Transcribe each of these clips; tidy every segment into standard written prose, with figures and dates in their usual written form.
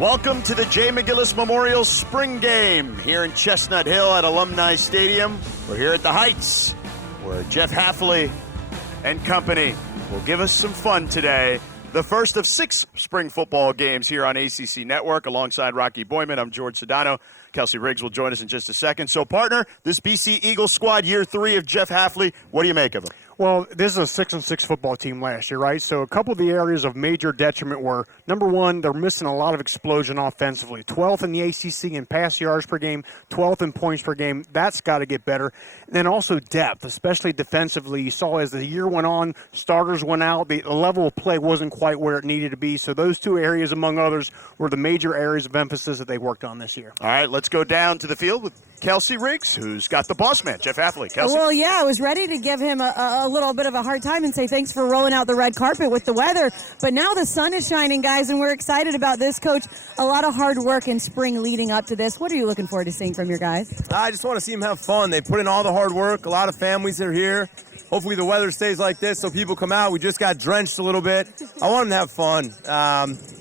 Welcome to the Jay McGillis Memorial Spring Game here in Chestnut Hill at Alumni Stadium. We're here at the Heights, where Jeff Hafley and company will give us some fun today. The first of 6 spring football games here on ACC Network. Alongside Rocky Boyman, I'm George Sedano. Kelsey Riggs will join us in just a second. So, partner, this BC Eagles squad, year 3 of Jeff Hafley, what do you make of him? Well, this is a 6-6 football team last year, right? So a couple of the areas of major detriment were, number one, they're missing a lot of explosion offensively. 12th in the ACC in pass yards per game, 12th in points per game. That's got to get better. And then also depth, especially defensively. You saw as the year went on, starters went out. The level of play wasn't quite where it needed to be. So those 2 areas, among others, were the major areas of emphasis that they worked on this year. All right, let's go down to the field with Kelsey Riggs, who's got the boss man, Jeff Hafley. Kelsey? Well, yeah, I was ready to give him a little bit of a hard time and say thanks for rolling out the red carpet with the weather. But now the sun is shining, guys, and we're excited about this, Coach. A lot of hard work in spring leading up to this. What are you looking forward to seeing from your guys? I just want to see them have fun. They put in all the hard work. A lot of families are here. Hopefully the weather stays like this so people come out. We just got drenched a little bit. I want them to have fun.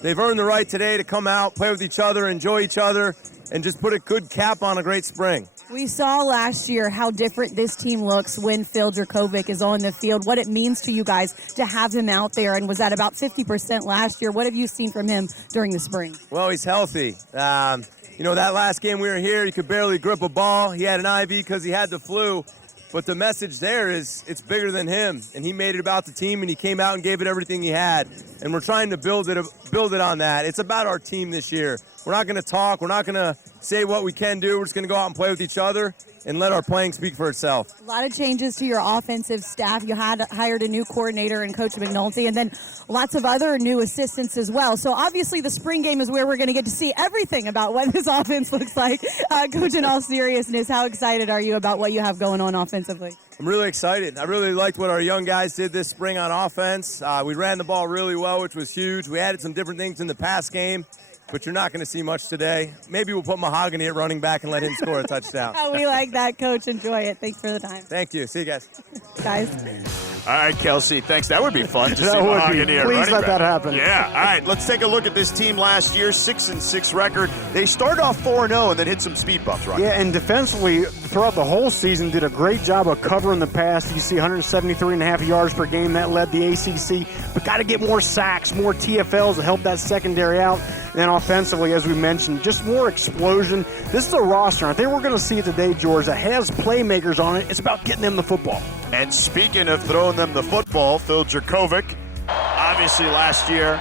They've earned the right today to come out, play with each other, enjoy each other, and just put a good cap on a great spring. We saw last year how different this team looks when Phil Jurkovec is on the field, what it means to you guys to have him out there, and was at about 50% last year. What have you seen from him during the spring? Well, he's healthy. That last game we were here, he could barely grip a ball. He had an IV because he had the flu. But the message there is it's bigger than him, and he made it about the team, and he came out and gave it everything he had. And we're trying to build it on that. It's about our team this year. We're not going to talk. We're not going to say what we can do. We're just going to go out and play with each other and let our playing speak for itself. A lot of changes to your offensive staff. You had hired a new coordinator in Coach McNulty, and then lots of other new assistants as well. So obviously the spring game is where we're going to get to see everything about what this offense looks like. Coach, in all seriousness, how excited are you about what you have going on offensively? I'm really excited. I really liked what our young guys did this spring on offense. We ran the ball really well, which was huge. We added some different things in the pass game, but you're not going to see much today. Maybe we'll put Mahogany at running back and let him score a touchdown. We like that, Coach. Enjoy it. Thanks for the time. Thank you. See you guys. All right, Kelsey, thanks. That would be fun to see That would Mahogany be. at Please running let back. that happen. Yeah. All right, let's take a look at this team last year, 6-6 record. They started off 4-0 and then hit some speed bumps, right? Yeah, and defensively, throughout the whole season, did a great job of covering the pass. You see 173.5 yards per game. That led the ACC. But got to get more sacks, more TFLs to help that secondary out. And then offensively, as we mentioned, just more explosion. This is a roster, I think we're going to see it today, George, that has playmakers on it. It's about getting them the football. And speaking of throwing them the football, Phil Jurkovec, obviously last year,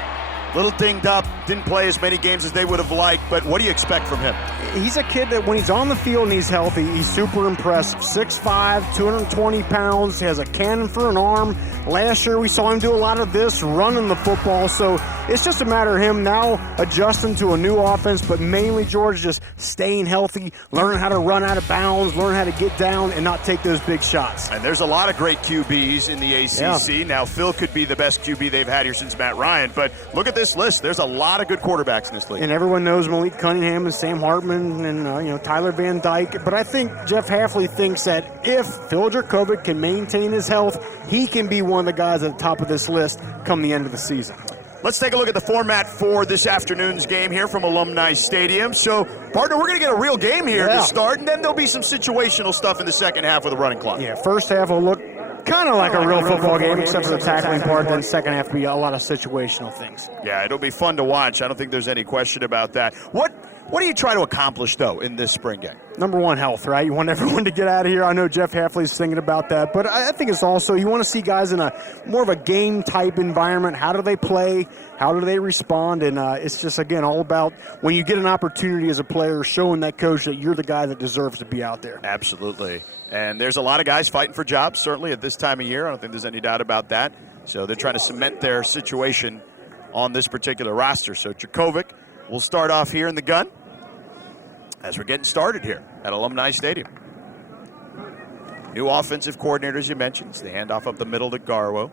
a little dinged up, didn't play as many games as they would have liked, but what do you expect from him? He's a kid that when he's on the field and he's healthy, he's super impressive. 6'5", 220 pounds, has a cannon for an arm. Last year we saw him do a lot of this, running the football. So it's just a matter of him now adjusting to a new offense, but mainly, George, just staying healthy, learning how to run out of bounds, learn how to get down and not take those big shots. And there's a lot of great QBs in the ACC. Yeah. Now, Phil could be the best QB they've had here since Matt Ryan, but look at this list. There's a lot of good quarterbacks in this league. And everyone knows Malik Cunningham and Sam Hartman and Tyler Van Dyke. But I think Jeff Hafley thinks that if Phil Jurkovec can maintain his health, he can be one of the guys at the top of this list come the end of the season. Let's take a look at the format for this afternoon's game here from Alumni Stadium. So, partner, we're going to get a real game here to start, and then there'll be some situational stuff in the second half with the running clock. Yeah, first half will look kind of like a real football game, except for the tackling part. Then second half will be a lot of situational things. Yeah, it'll be fun to watch. I don't think there's any question about that. What do you try to accomplish, though, in this spring game? Number one, health, right? You want everyone to get out of here. I know Jeff Hafley's thinking about that, but I think it's also you want to see guys in a more of a game-type environment. How do they play? How do they respond? And it's just, again, all about when you get an opportunity as a player, showing that coach that you're the guy that deserves to be out there. Absolutely. And there's a lot of guys fighting for jobs, certainly at this time of year. I don't think there's any doubt about that. So they're trying to cement their situation on this particular roster. So Jurkovec will start off here in the gun as we're getting started here at Alumni Stadium. New offensive coordinator, as you mentioned. It's the handoff up the middle to Garwo.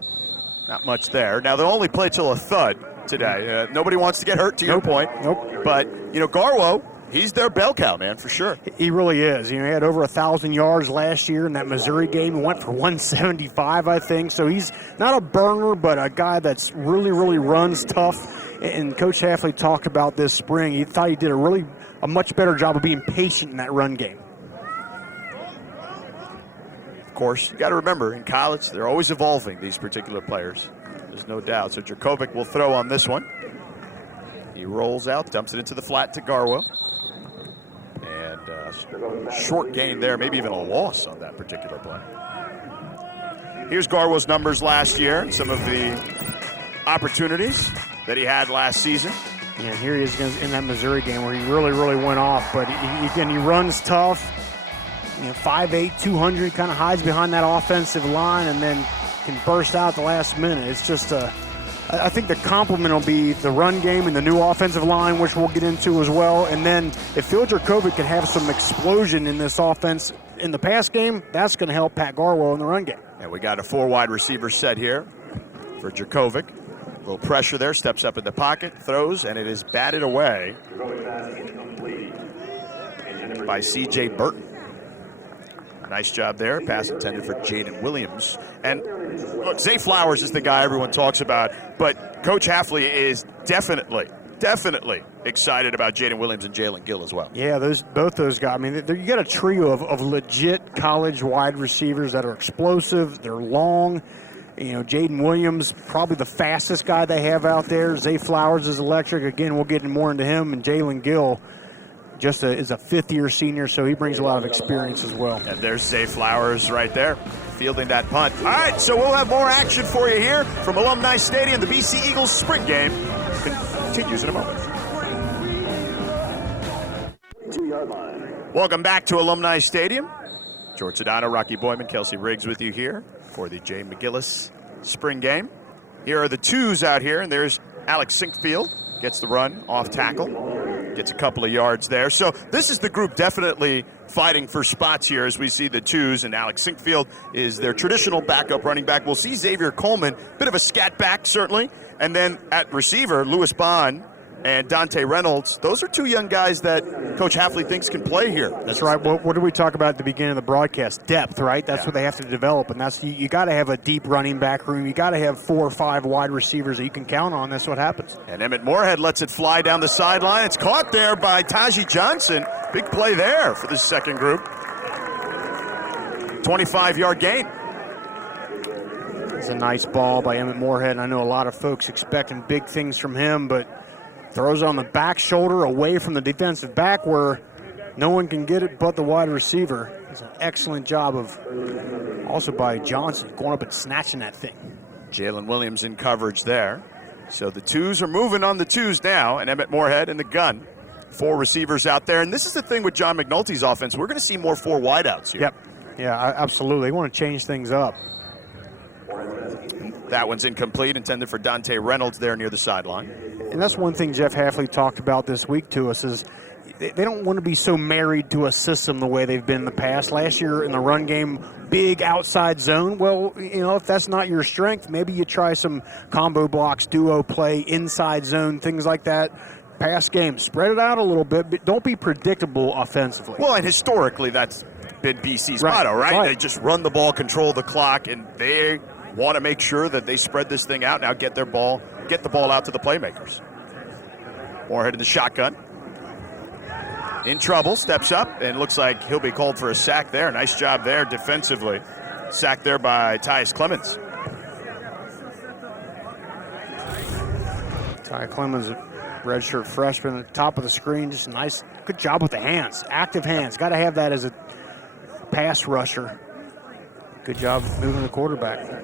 Not much there. Now, they'll only play till a thud today. Nobody wants to get hurt, to your point. Nope. But, Garwo he's their bell cow, man, for sure. He really is. He had over 1,000 yards last year in that Missouri game. He went for 175, I think. So he's not a burner, but a guy that's really, really runs tough. And Coach Hafley talked about this spring. He thought he did a much better job of being patient in that run game. Of course, you got to remember, in college, they're always evolving, these particular players. There's no doubt. So Jurkovec will throw on this one. He rolls out, dumps it into the flat to Garwo. And short gain there, maybe even a loss on that particular play. Here's Garwo's numbers last year and some of the opportunities that he had last season. Yeah, here he is in that Missouri game where he really, really went off. But he runs tough. 5'8", 200, kind of hides behind that offensive line and then can burst out at the last minute. It's just I think the complement will be the run game and the new offensive line, which we'll get into as well. And then if Phil Jurkovec can have some explosion in this offense in the pass game, that's going to help Pat Garwo in the run game. And we got a 4 wide receiver set here for Jurkovec. A little pressure there, steps up in the pocket, throws, and it is batted away by C.J. Burton. Nice job there. Pass intended for Jaden Williams. And look, Zay Flowers is the guy everyone talks about, but Coach Hafley is definitely excited about Jaden Williams and Jalen Gill as well. Yeah, both those guys. I mean, you got a trio of legit college wide receivers that are explosive. They're long. Jaden Williams, probably the fastest guy they have out there. Zay Flowers is electric. Again, we'll get more into him. And Jalen Gill is a fifth-year senior, so he brings a lot of experience as well. And there's Zay Flowers right there, fielding that punt. All right, so we'll have more action for you here from Alumni Stadium. The BC Eagles spring game continues in a moment. Welcome back to Alumni Stadium. George Sedano, Rocky Boyman, Kelsey Riggs with you here for the Jay McGillis spring game. Here are the twos out here, and there's Alex Sinkfield. Gets the run off tackle. Gets a couple of yards there. So this is the group definitely fighting for spots here as we see the twos, and Alex Sinkfield is their traditional backup running back. We'll see Xavier Coleman, bit of a scat back certainly. And then at receiver, Lewis Bond and Dante Reynolds. Those are two young guys that Coach Hafley thinks can play here. That's right. What did we talk about at the beginning of the broadcast? Depth, right? That's what they have to develop, and that's you got to have a deep running back room. You got to have 4 or 5 wide receivers that you can count on. That's what happens. And Emmett Moorhead lets it fly down the sideline. It's caught there by Taji Johnson. Big play there for the second group. 25-yard gain. It's a nice ball by Emmett Moorhead, and I know a lot of folks expecting big things from him, but throws on the back shoulder away from the defensive back where no one can get it but the wide receiver. It's an excellent job also by Johnson going up and snatching that thing. Jalen Williams in coverage there. So the twos are moving on the twos now, and Emmett Moorhead in the gun. 4 receivers out there, and this is the thing with John McNulty's offense. We're going to see more 4 wideouts here. Yep. Yeah, absolutely. They want to change things up. That one's incomplete, intended for Dante Reynolds there near the sideline. And that's one thing Jeff Hafley talked about this week to us is they don't want to be so married to a system the way they've been in the past. Last year in the run game, big outside zone. Well, if that's not your strength, maybe you try some combo blocks, duo play, inside zone, things like that. Pass game, spread it out a little bit, but don't be predictable offensively. Well, and historically, that's been BC's motto, right? They just run the ball, control the clock, and they want to make sure that they spread this thing out. Now get the ball out to the playmakers. Moorhead in the shotgun. In trouble, steps up, and looks like he'll be called for a sack there. Nice job there defensively. Sacked there by Tyus Clemens. Ty Clemens, redshirt freshman, at the top of the screen, just nice, good job with the hands, active hands. Got to have that as a pass rusher. Good job moving the quarterback.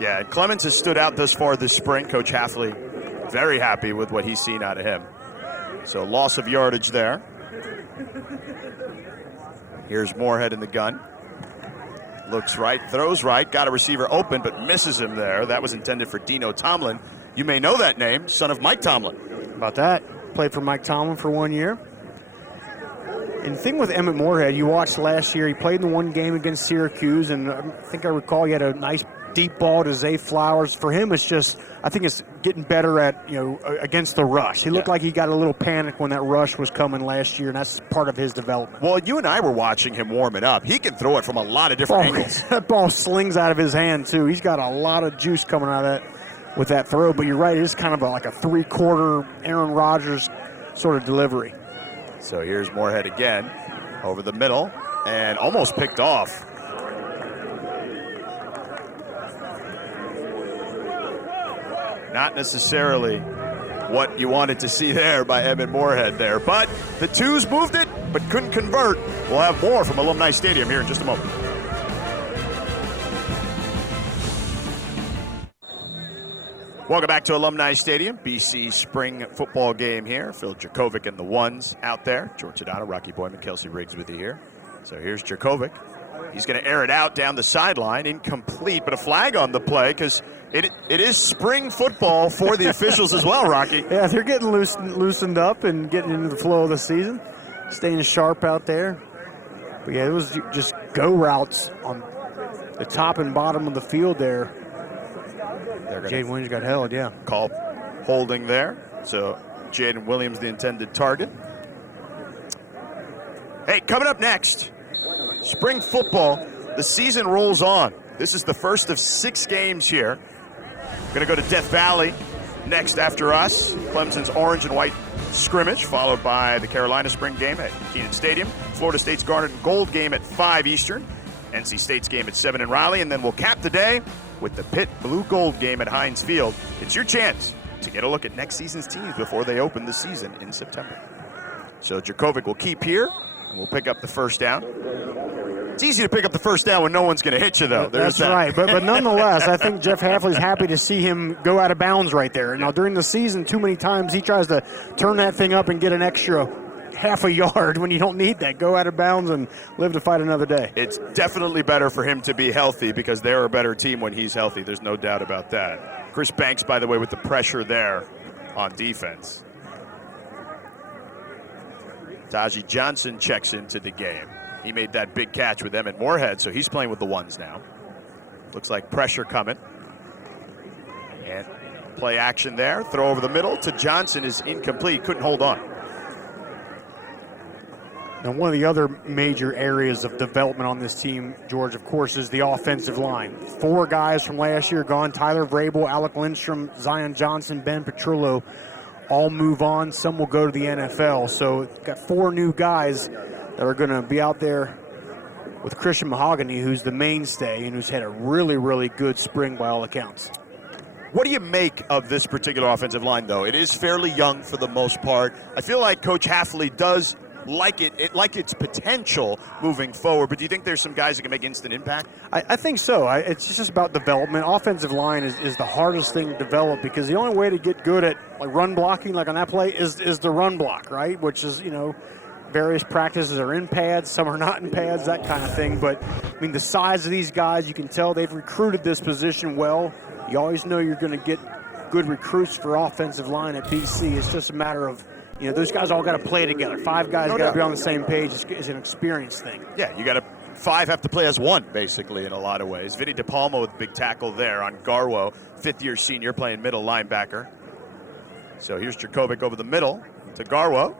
Yeah, Clemens has stood out thus far this spring. Coach Hafley very happy with what he's seen out of him. So loss of yardage there. Here's Moorhead in the gun. Looks right, throws right, got a receiver open, but misses him there. That was intended for Dino Tomlin. You may know that name, son of Mike Tomlin. About that. Played for Mike Tomlin for 1 year. And the thing with Emmett Moorhead, you watched last year, he played in the one game against Syracuse, and I think I recall he had a nice deep ball to Zay Flowers. For him, it's just, I think it's getting better at, against the rush. He looked like he got a little panic when that rush was coming last year, and that's part of his development. Well, you and I were watching him warm it up. He can throw it from a lot of different angles. That ball slings out of his hand, too. He's got a lot of juice coming out of that with that throw, but you're right, it is kind of like a three-quarter Aaron Rodgers sort of delivery. So here's Moorhead again over the middle and almost picked off. Not necessarily what you wanted to see there by Emmett Moorhead there, but the twos moved it but couldn't convert. We'll have more from Alumni Stadium here in just a moment. Welcome back to Alumni Stadium, BC spring football game here. Phil Jurkovec and the ones out there. George Sedano, Rocky Boyman, Kelsey Riggs with you here. So here's Jurkovec. He's going to air it out down the sideline, incomplete, but a flag on the play because it is spring football for the officials as well, Rocky. Yeah, they're getting loosened up and getting into the flow of the season, staying sharp out there. But yeah, it was just go routes on the top and bottom of the field there. Jaden Williams got held, yeah. Call holding there. So Jaden Williams, the intended target. Hey, coming up next, spring football. The season rolls on. This is the first of 6 games here. Going to go to Death Valley next after us. Clemson's orange and white scrimmage, followed by the Carolina spring game at Kenan Stadium. Florida State's garnet and gold game at 5 Eastern. NC State's game at 7 in Raleigh. And then we'll cap the day with the Pitt Blue-Gold game at Heinz Field. It's your chance to get a look at next season's teams before they open the season in September. So Jurkovec will keep here, and we'll pick up the first down. It's easy to pick up the first down when no one's going to hit you, though. That's right. But nonetheless, I think Jeff Hafley's happy to see him go out of bounds right there. Now, during the season, too many times he tries to turn that thing up and get an extra half a yard when you don't need that. Go out of bounds and live to fight another day. It's definitely better for him to be healthy because they're a better team when he's healthy. There's no doubt about that. Chris Banks, by the way, with the pressure there on defense. Taji Johnson checks into the game. He made that big catch with Emmett Moorhead, so he's playing with the ones now. Looks like pressure coming. And play action there. Throw over the middle to Johnson is incomplete. Couldn't hold on. And one of the other major areas of development on this team, George, of course, is the offensive line. 4 guys from last year gone: Tyler Vrabel, Alec Lindstrom, Zion Johnson, Ben Petrillo, all move on. Some will go to the NFL. So got 4 new guys that are going to be out there with Christian Mahogany, who's the mainstay and who's had a really, really good spring by all accounts. What do you make of this particular offensive line, though? It is fairly young for the most part. I feel like Coach Hafley does like its potential moving forward, but do you think there's some guys that can make instant impact? I think so. It's just about development. Offensive line is the hardest thing to develop because the only way to get good at run blocking, like on that play, is the run block, right? Which is, various practices are in pads, some are not in pads, that kind of thing. But, the size of these guys, you can tell they've recruited this position well. You always know you're going to get good recruits for offensive line at BC. It's just a matter of, those guys all got to play together. 5 guys got to be on the same page. It's an experience thing. Yeah, you got to 5 have to play as one, basically, in a lot of ways. Vinny DePalma with big tackle there on Garwo, 5th-year senior playing middle linebacker. So here's Jurkovec over the middle to Garwo,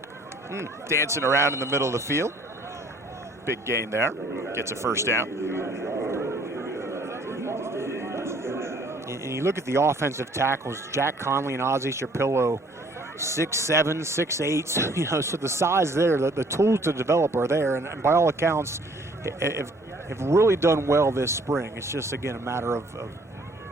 dancing around in the middle of the field. Big gain there. Gets a first down. And you look at the offensive tackles, Jack Conley and Ozzie Shapillo, 6'7", 6'8", so the size there, the tools to develop are there, and by all accounts have really done well this spring. It's just, again, a matter of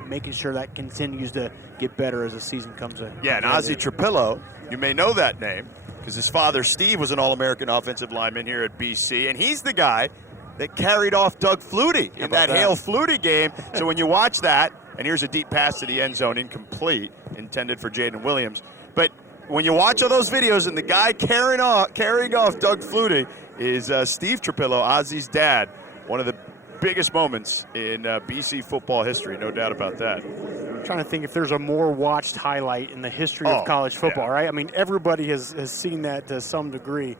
making sure that continues to get better as the season comes in. Yeah, and Ozzie Shapillo, you may know that name because his father, Steve, was an All-American offensive lineman here at BC, and he's the guy that carried off Doug Flutie in that Hale Flutie game. So when you watch that, and here's a deep pass to the end zone, incomplete, intended for Jaden Williams. But when you watch all those videos and the guy carrying off Doug Flutie is Steve Trapillo, Ozzie's dad. One of the biggest moments in BC football history, no doubt about that. I'm trying to think if there's a more watched highlight in the history of college football, right? Everybody has seen that to some degree.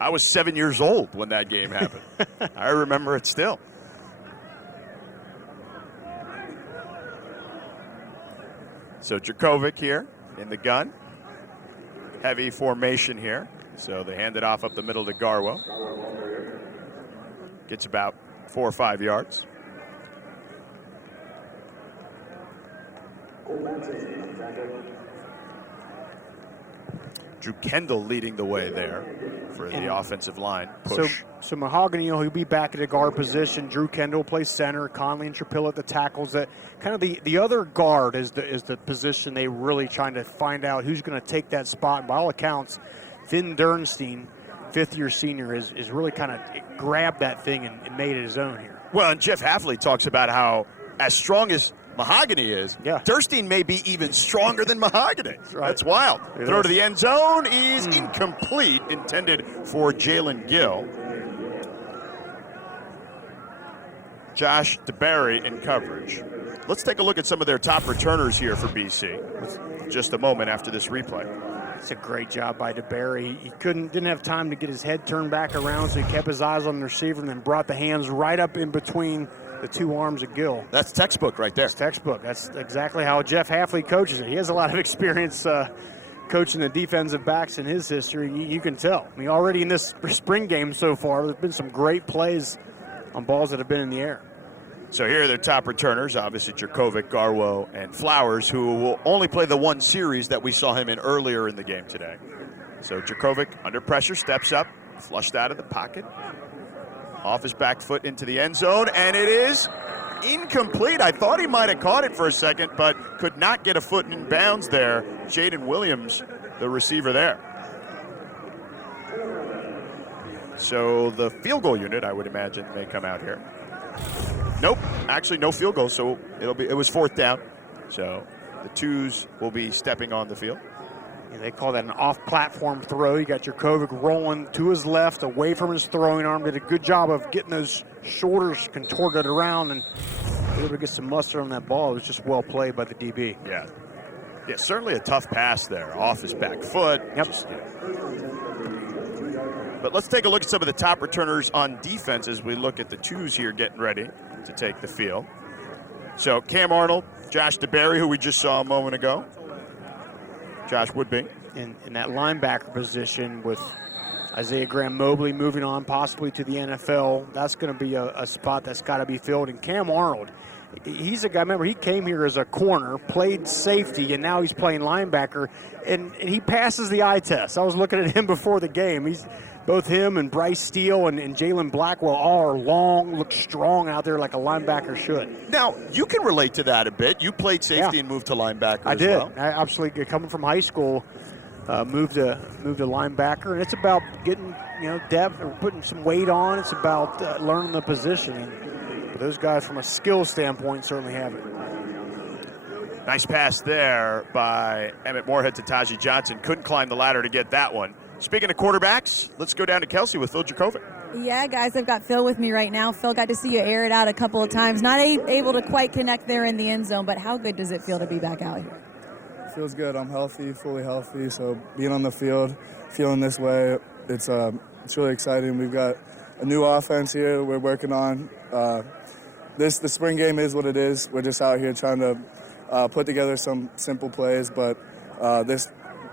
I was 7 years old when that game happened. I remember it still. So Jurkovec here in the gun. Heavy formation here. So they hand it off up the middle to Garwo. Gets about 4 or 5 yards. Drew Kendall leading the way there for the offensive line push. So Mahogany, he'll be back at a guard position. Drew Kendall plays center. Conley and Trapilla at the tackles. That kind of the other guard is the position they really trying to find out who's going to take that spot. And by all accounts, Finn Dernstein, fifth-year senior, is really kind of grabbed that thing and made it his own here. Well, and Jeff Hafley talks about how as strong as Mahogany is, Durstein may be even stronger than Mahogany. Right. That's wild. Throw to the end zone is incomplete, intended for Jalen Gill. Josh DeBerry in coverage. Let's take a look at some of their top returners here for BC. Just a moment after this replay. It's a great job by DeBerry. He didn't have time to get his head turned back around, so he kept his eyes on the receiver and then brought the hands right up in between the two arms of Gill. That's textbook right there. That's textbook. That's exactly how Jeff Hafley coaches it. He has a lot of experience coaching the defensive backs in his history. You can tell. I mean, already in this spring game so far, there's been some great plays on balls that have been in the air. So here are their top returners, obviously Jurkovec, Garwo, and Flowers, who will only play the one series that we saw him in earlier in the game today. So Jurkovec, under pressure, steps up, flushed out of the pocket, off his back foot into the end zone, and it is incomplete. I thought he might have caught it for a second, but could not get a foot in bounds there. Jaden Williams, the receiver there. So the field goal unit, I would imagine, may come out here. Nope, actually no field goal, so it was fourth down. So the twos will be stepping on the field. Yeah, they call that an off-platform throw. You got Jurkovec rolling to his left, away from his throwing arm. Did a good job of getting those shoulders contorted around and able to get some mustard on that ball. It was just well played by the DB. Yeah, certainly a tough pass there, off his back foot. Yep. But let's take a look at some of the top returners on defense as we look at the twos here getting ready to take the field. So Cam Arnold, Josh DeBerry, who we just saw a moment ago. Josh Woodbing. In that linebacker position with Isaiah Graham Mobley moving on possibly to the NFL, that's going to be a spot that's got to be filled. And Cam Arnold, he's a guy, remember, he came here as a corner, played safety, and now he's playing linebacker, and he passes the eye test. I was looking at him before the game. Both him and Bryce Steele and Jalen Blackwell all are long, look strong out there like a linebacker should. Now, you can relate to that a bit. You played safety and moved to linebacker I as did. well. I absolutely, coming from high school, moved to linebacker, and it's about getting depth or putting some weight on. It's about learning the position. But those guys, from a skill standpoint, certainly have it. Nice pass there by Emmett Moorhead to Taji Johnson. Couldn't climb the ladder to get that one. Speaking of quarterbacks, let's go down to Kelsey with Phil Jurkovec. Yeah, guys, I've got Phil with me right now. Phil, got to see you air it out a couple of times. Not able to quite connect there in the end zone, but how good does it feel to be back out here? Feels good. I'm healthy, fully healthy. So being on the field, feeling this way, it's really exciting. We've got a new offense here we're working on. The spring game is what it is. We're just out here trying to put together some simple plays, but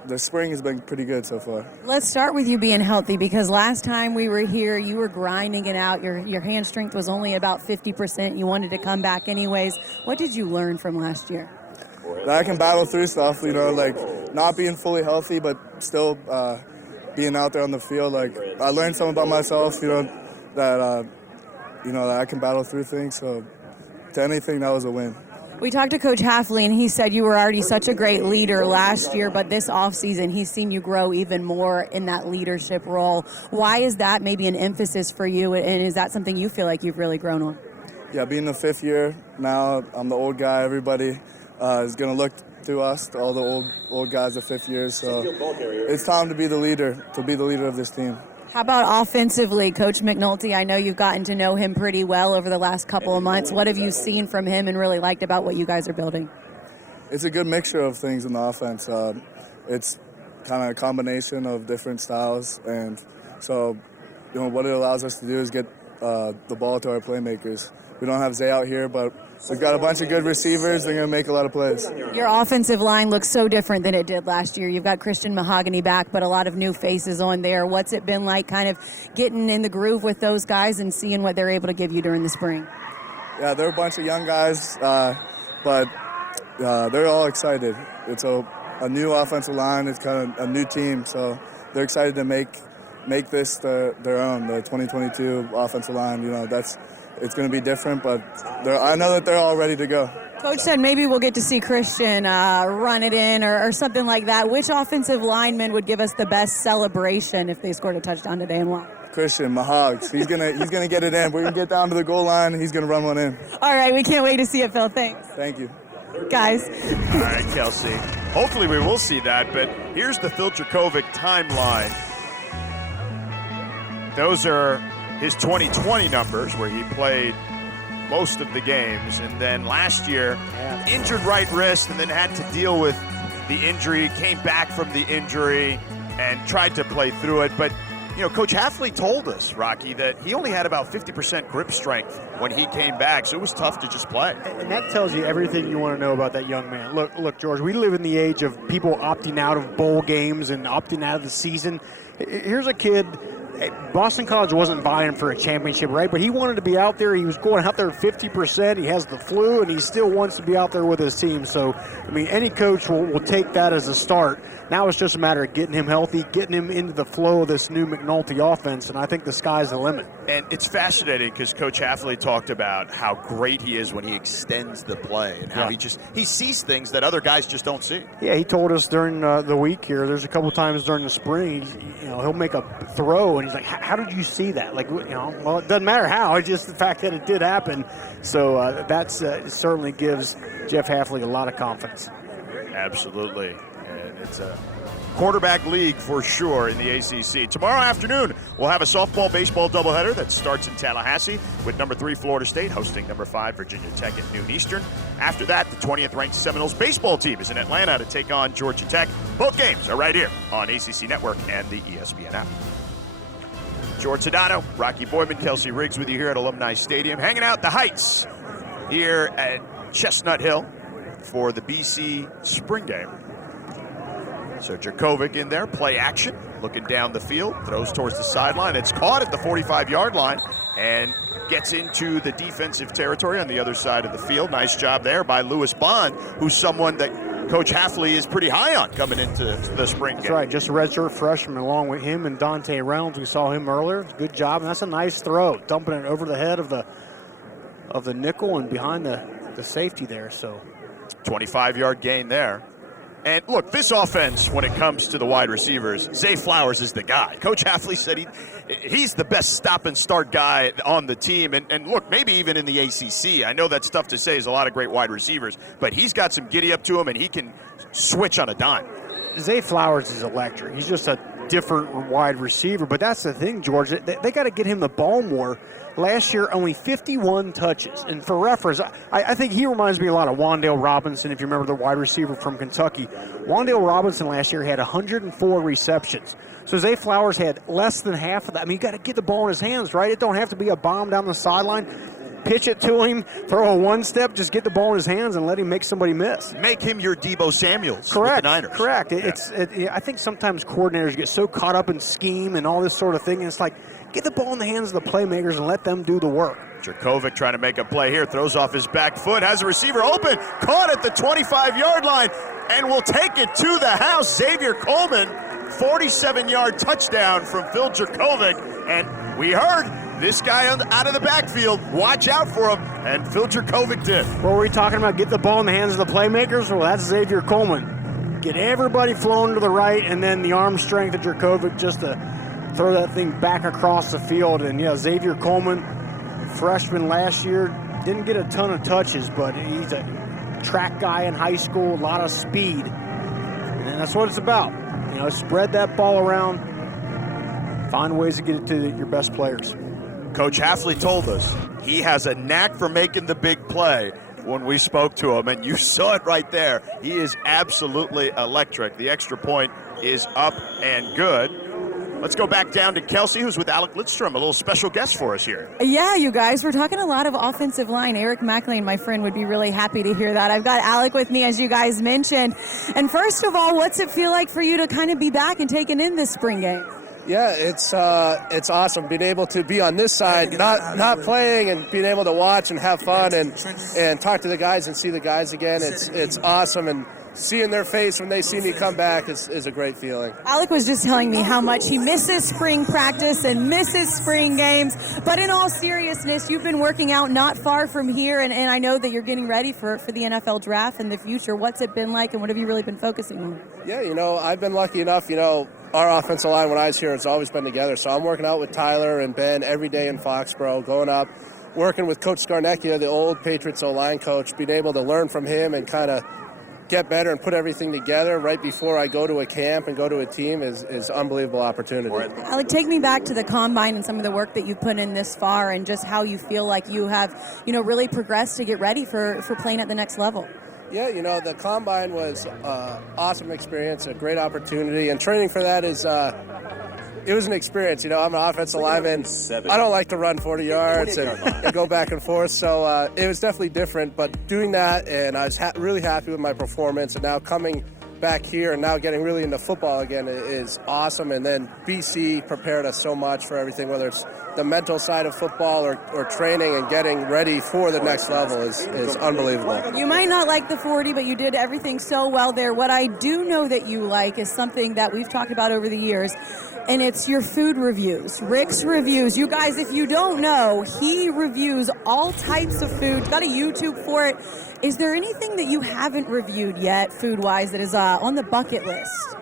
the spring has been pretty good so far. Let's start with you being healthy, because last time we were here, you were grinding it out. Your hand strength was only about 50%. You wanted to come back anyways. What did you learn from last year? That I can battle through stuff, like not being fully healthy, but still being out there on the field. Like, I learned something about myself, that I can battle through things. So to anything, that was a win. We talked to Coach Hafley, and he said you were already such a great leader last year, but this offseason he's seen you grow even more in that leadership role. Why is that maybe an emphasis for you, and is that something you feel like you've really grown on? Yeah, being the fifth year now, I'm the old guy. Everybody is going to look to us, to all the old guys, the fifth years. So it's time to be the leader of this team. How about offensively, Coach McNulty? I know you've gotten to know him pretty well over the last couple of months. What have you seen from him and really liked about what you guys are building? It's a good mixture of things in the offense. It's kind of a combination of different styles, and so what it allows us to do is get the ball to our playmakers. We don't have Zay out here, but we've got a bunch of good receivers. They're going to make a lot of plays. Your offensive line looks so different than it did last year. You've got Christian Mahogany back, but a lot of new faces on there. What's it been like kind of getting in the groove with those guys and seeing what they're able to give you during the spring? Yeah, they're a bunch of young guys, but they're all excited. It's a new offensive line. It's kind of a new team, so they're excited to make this their own, the 2022 offensive line. It's going to be different, but I know that they're all ready to go. Coach said maybe we'll get to see Christian run it in or something like that. Which offensive lineman would give us the best celebration if they scored a touchdown today and won? Christian Mahogs. He's gonna get it in. We're gonna get down to the goal line and he's gonna run one in. All right, we can't wait to see it, Phil. Thanks. Thank you. Guys. All right, Kelsey. Hopefully we will see that, but here's the Phil Jurkovec timeline. Those are his 2020 numbers where he played most of the games, and then last year injured right wrist and then had to deal with the injury, came back from the injury and tried to play through it. But Coach Hafley told us, Rocky, that he only had about 50% grip strength when he came back, so it was tough to just play. And that tells you everything you want to know about that young man. Look, George, we live in the age of people opting out of bowl games and opting out of the season. Here's a kid. Boston College wasn't vying for a championship, right? But he wanted to be out there. He was going out there 50%. He has the flu, and he still wants to be out there with his team. So, any coach will take that as a start. Now it's just a matter of getting him healthy, getting him into the flow of this new McNulty offense, and I think the sky's the limit. And it's fascinating because Coach Hafley talked about how great he is when he extends the play and how he sees things that other guys just don't see. Yeah, he told us during the week here, there's a couple times during the spring, he'll make a throw, and he's like, how did you see that? Well, it doesn't matter how, it's just the fact that it did happen. So that's certainly gives Jeff Hafley a lot of confidence. Absolutely. And it's a quarterback league for sure in the ACC. Tomorrow afternoon, we'll have a softball, baseball doubleheader that starts in Tallahassee with number 3 Florida State hosting number 5 Virginia Tech at noon Eastern. After that, the 20th ranked Seminoles baseball team is in Atlanta to take on Georgia Tech. Both games are right here on ACC Network and the ESPN app. George Sedano, Rocky Boyman, Kelsey Riggs with you here at Alumni Stadium, hanging out the Heights here at Chestnut Hill for the BC spring game. So Jurkovec in there, play action, looking down the field, throws towards the sideline. It's caught at the 45-yard line and gets into the defensive territory on the other side of the field. Nice job there by Lewis Bond, who's someone that Coach Hafley is pretty high on coming into the spring game. That's right, just a redshirt freshman along with him and Dante Reynolds. We saw him earlier. Good job, and that's a nice throw, dumping it over the head of the nickel and behind the safety there. So 25-yard gain there. And look, this offense, when it comes to the wide receivers, Zay Flowers is the guy. Coach Hafley said he's the best stop and start guy on the team. And look, maybe even in the ACC. I know that's tough to say. There's a lot of great wide receivers, but he's got some giddy up to him, and he can switch on a dime. Zay Flowers is electric. He's just a different wide receiver. But that's the thing, George. They got to get him the ball more. Last year, only 51 touches. And for reference, I think he reminds me a lot of Wan'Dale Robinson, if you remember the wide receiver from Kentucky. Wan'Dale Robinson last year had 104 receptions. So Zay Flowers had less than half of that. You got to get the ball in his hands, right? It don't have to be a bomb down the sideline. Pitch it to him, throw a one-step, just get the ball in his hands and let him make somebody miss. Make him your Deebo Samuels. Correct, with the Niners. correct. I think sometimes coordinators get so caught up in scheme and all this sort of thing, and it's like, get the ball in the hands of the playmakers and let them do the work. Jurkovec trying to make a play here, throws off his back foot, has a receiver open, caught at the 25-yard line, and will take it to the house. Xavier Coleman, 47-yard touchdown from Phil Jurkovec, and we heard this guy out of the backfield, watch out for him, and Phil Jurkovec did. What were we talking about? Get the ball in the hands of the playmakers? Well, that's Xavier Coleman. Get everybody flowing to the right, and then the arm strength of Jurkovec just to throw that thing back across the field. And, Xavier Coleman, freshman last year, didn't get a ton of touches, but he's a track guy in high school, a lot of speed. And that's what it's about. Spread that ball around, find ways to get it to your best players. Coach Hafley told us he has a knack for making the big play when we spoke to him, and you saw it right there. He is absolutely electric. The extra point is up and good. Let's go back down to Kelsey, who's with Alec Lidstrom, a little special guest for us here. Yeah, you guys, we're talking a lot of offensive line. Eric McLean, my friend, would be really happy to hear that. I've got Alec with me, as you guys mentioned. And first of all, what's it feel like for you to kind of be back and taking in this spring game? Yeah, it's awesome being able to be on this side, not playing, and being able to watch and have fun and talk to the guys and see the guys again. It's awesome, and seeing their face when they see me come back is a great feeling. Alec was just telling me how much he misses spring practice and misses spring games. But in all seriousness, you've been working out not far from here, and I know that you're getting ready for the NFL draft in the future. What's it been like, and what have you really been focusing on? Yeah, I've been lucky enough, our offensive line when I was here has always been together. So I'm working out with Tyler and Ben every day in Foxborough, going up, working with Coach Scarnecchia, the old Patriots O-line coach, being able to learn from him and kind of get better and put everything together right before I go to a camp and go to a team is unbelievable opportunity. Alec, take me back to the combine and some of the work that you put in this far and just how you feel like you have, really progressed to get ready for playing at the next level. Yeah, the combine was an awesome experience, a great opportunity, and training for that is it was an experience. I'm an offensive lineman. I don't like to run 40 yards and go back and forth, so it was definitely different. But doing that, and I was really happy with my performance, and now coming back here and now getting really into football again is awesome. And then BC prepared us so much for everything, whether it's the mental side of football or training and getting ready for the next level is unbelievable. You might not like the 40, but you did everything so well there. What I do know that you like is something that we've talked about over the years, and it's your food reviews. Rick's Reviews. You guys, if you don't know, he reviews all types of food. Got a YouTube for it. Is there anything that you haven't reviewed yet, food-wise, that is on the bucket list?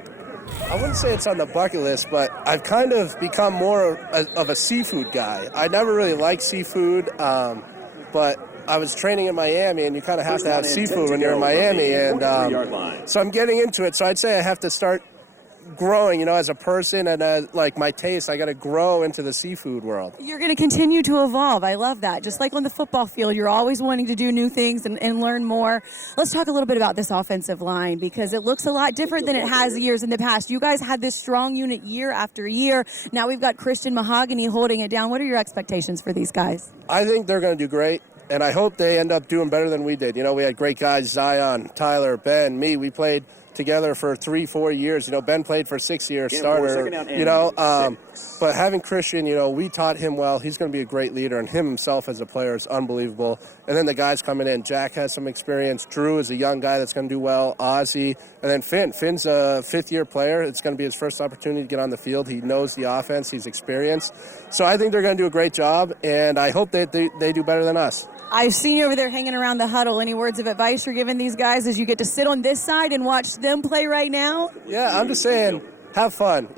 I wouldn't say it's on the bucket list, but I've kind of become more of a seafood guy. I never really liked seafood, but I was training in Miami, and you kind of have to have seafood when you're in Miami, and so I'm getting into it. So I'd say I have to start growing, as a person and like my taste, I got to grow into the seafood world. You're going to continue to evolve. I love that. Just like on the football field, you're always wanting to do new things and learn more. Let's talk a little bit about this offensive line because it looks a lot different than it has years in the past. You guys had this strong unit year after year. Now we've got Christian Mahogany holding it down. What are your expectations for these guys? I think they're going to do great, and I hope they end up doing better than we did. We had great guys, Zion, Tyler, Ben, me. We played together for 3-4 years. Ben played for 6 years, starter, but having Christian, we taught him well. He's going to be a great leader, and him himself as a player is unbelievable. And then the guys coming in, Jack has some experience. Drew is a young guy that's going to do well. Ozzie, and then Finn. Finn's a fifth-year player. It's going to be his first opportunity to get on the field. He knows the offense. He's experienced. So I think they're going to do a great job, and I hope that they do better than us. I've seen you over there hanging around the huddle. Any words of advice you're giving these guys as you get to sit on this side and watch them play right now? Yeah, I'm just saying, have fun.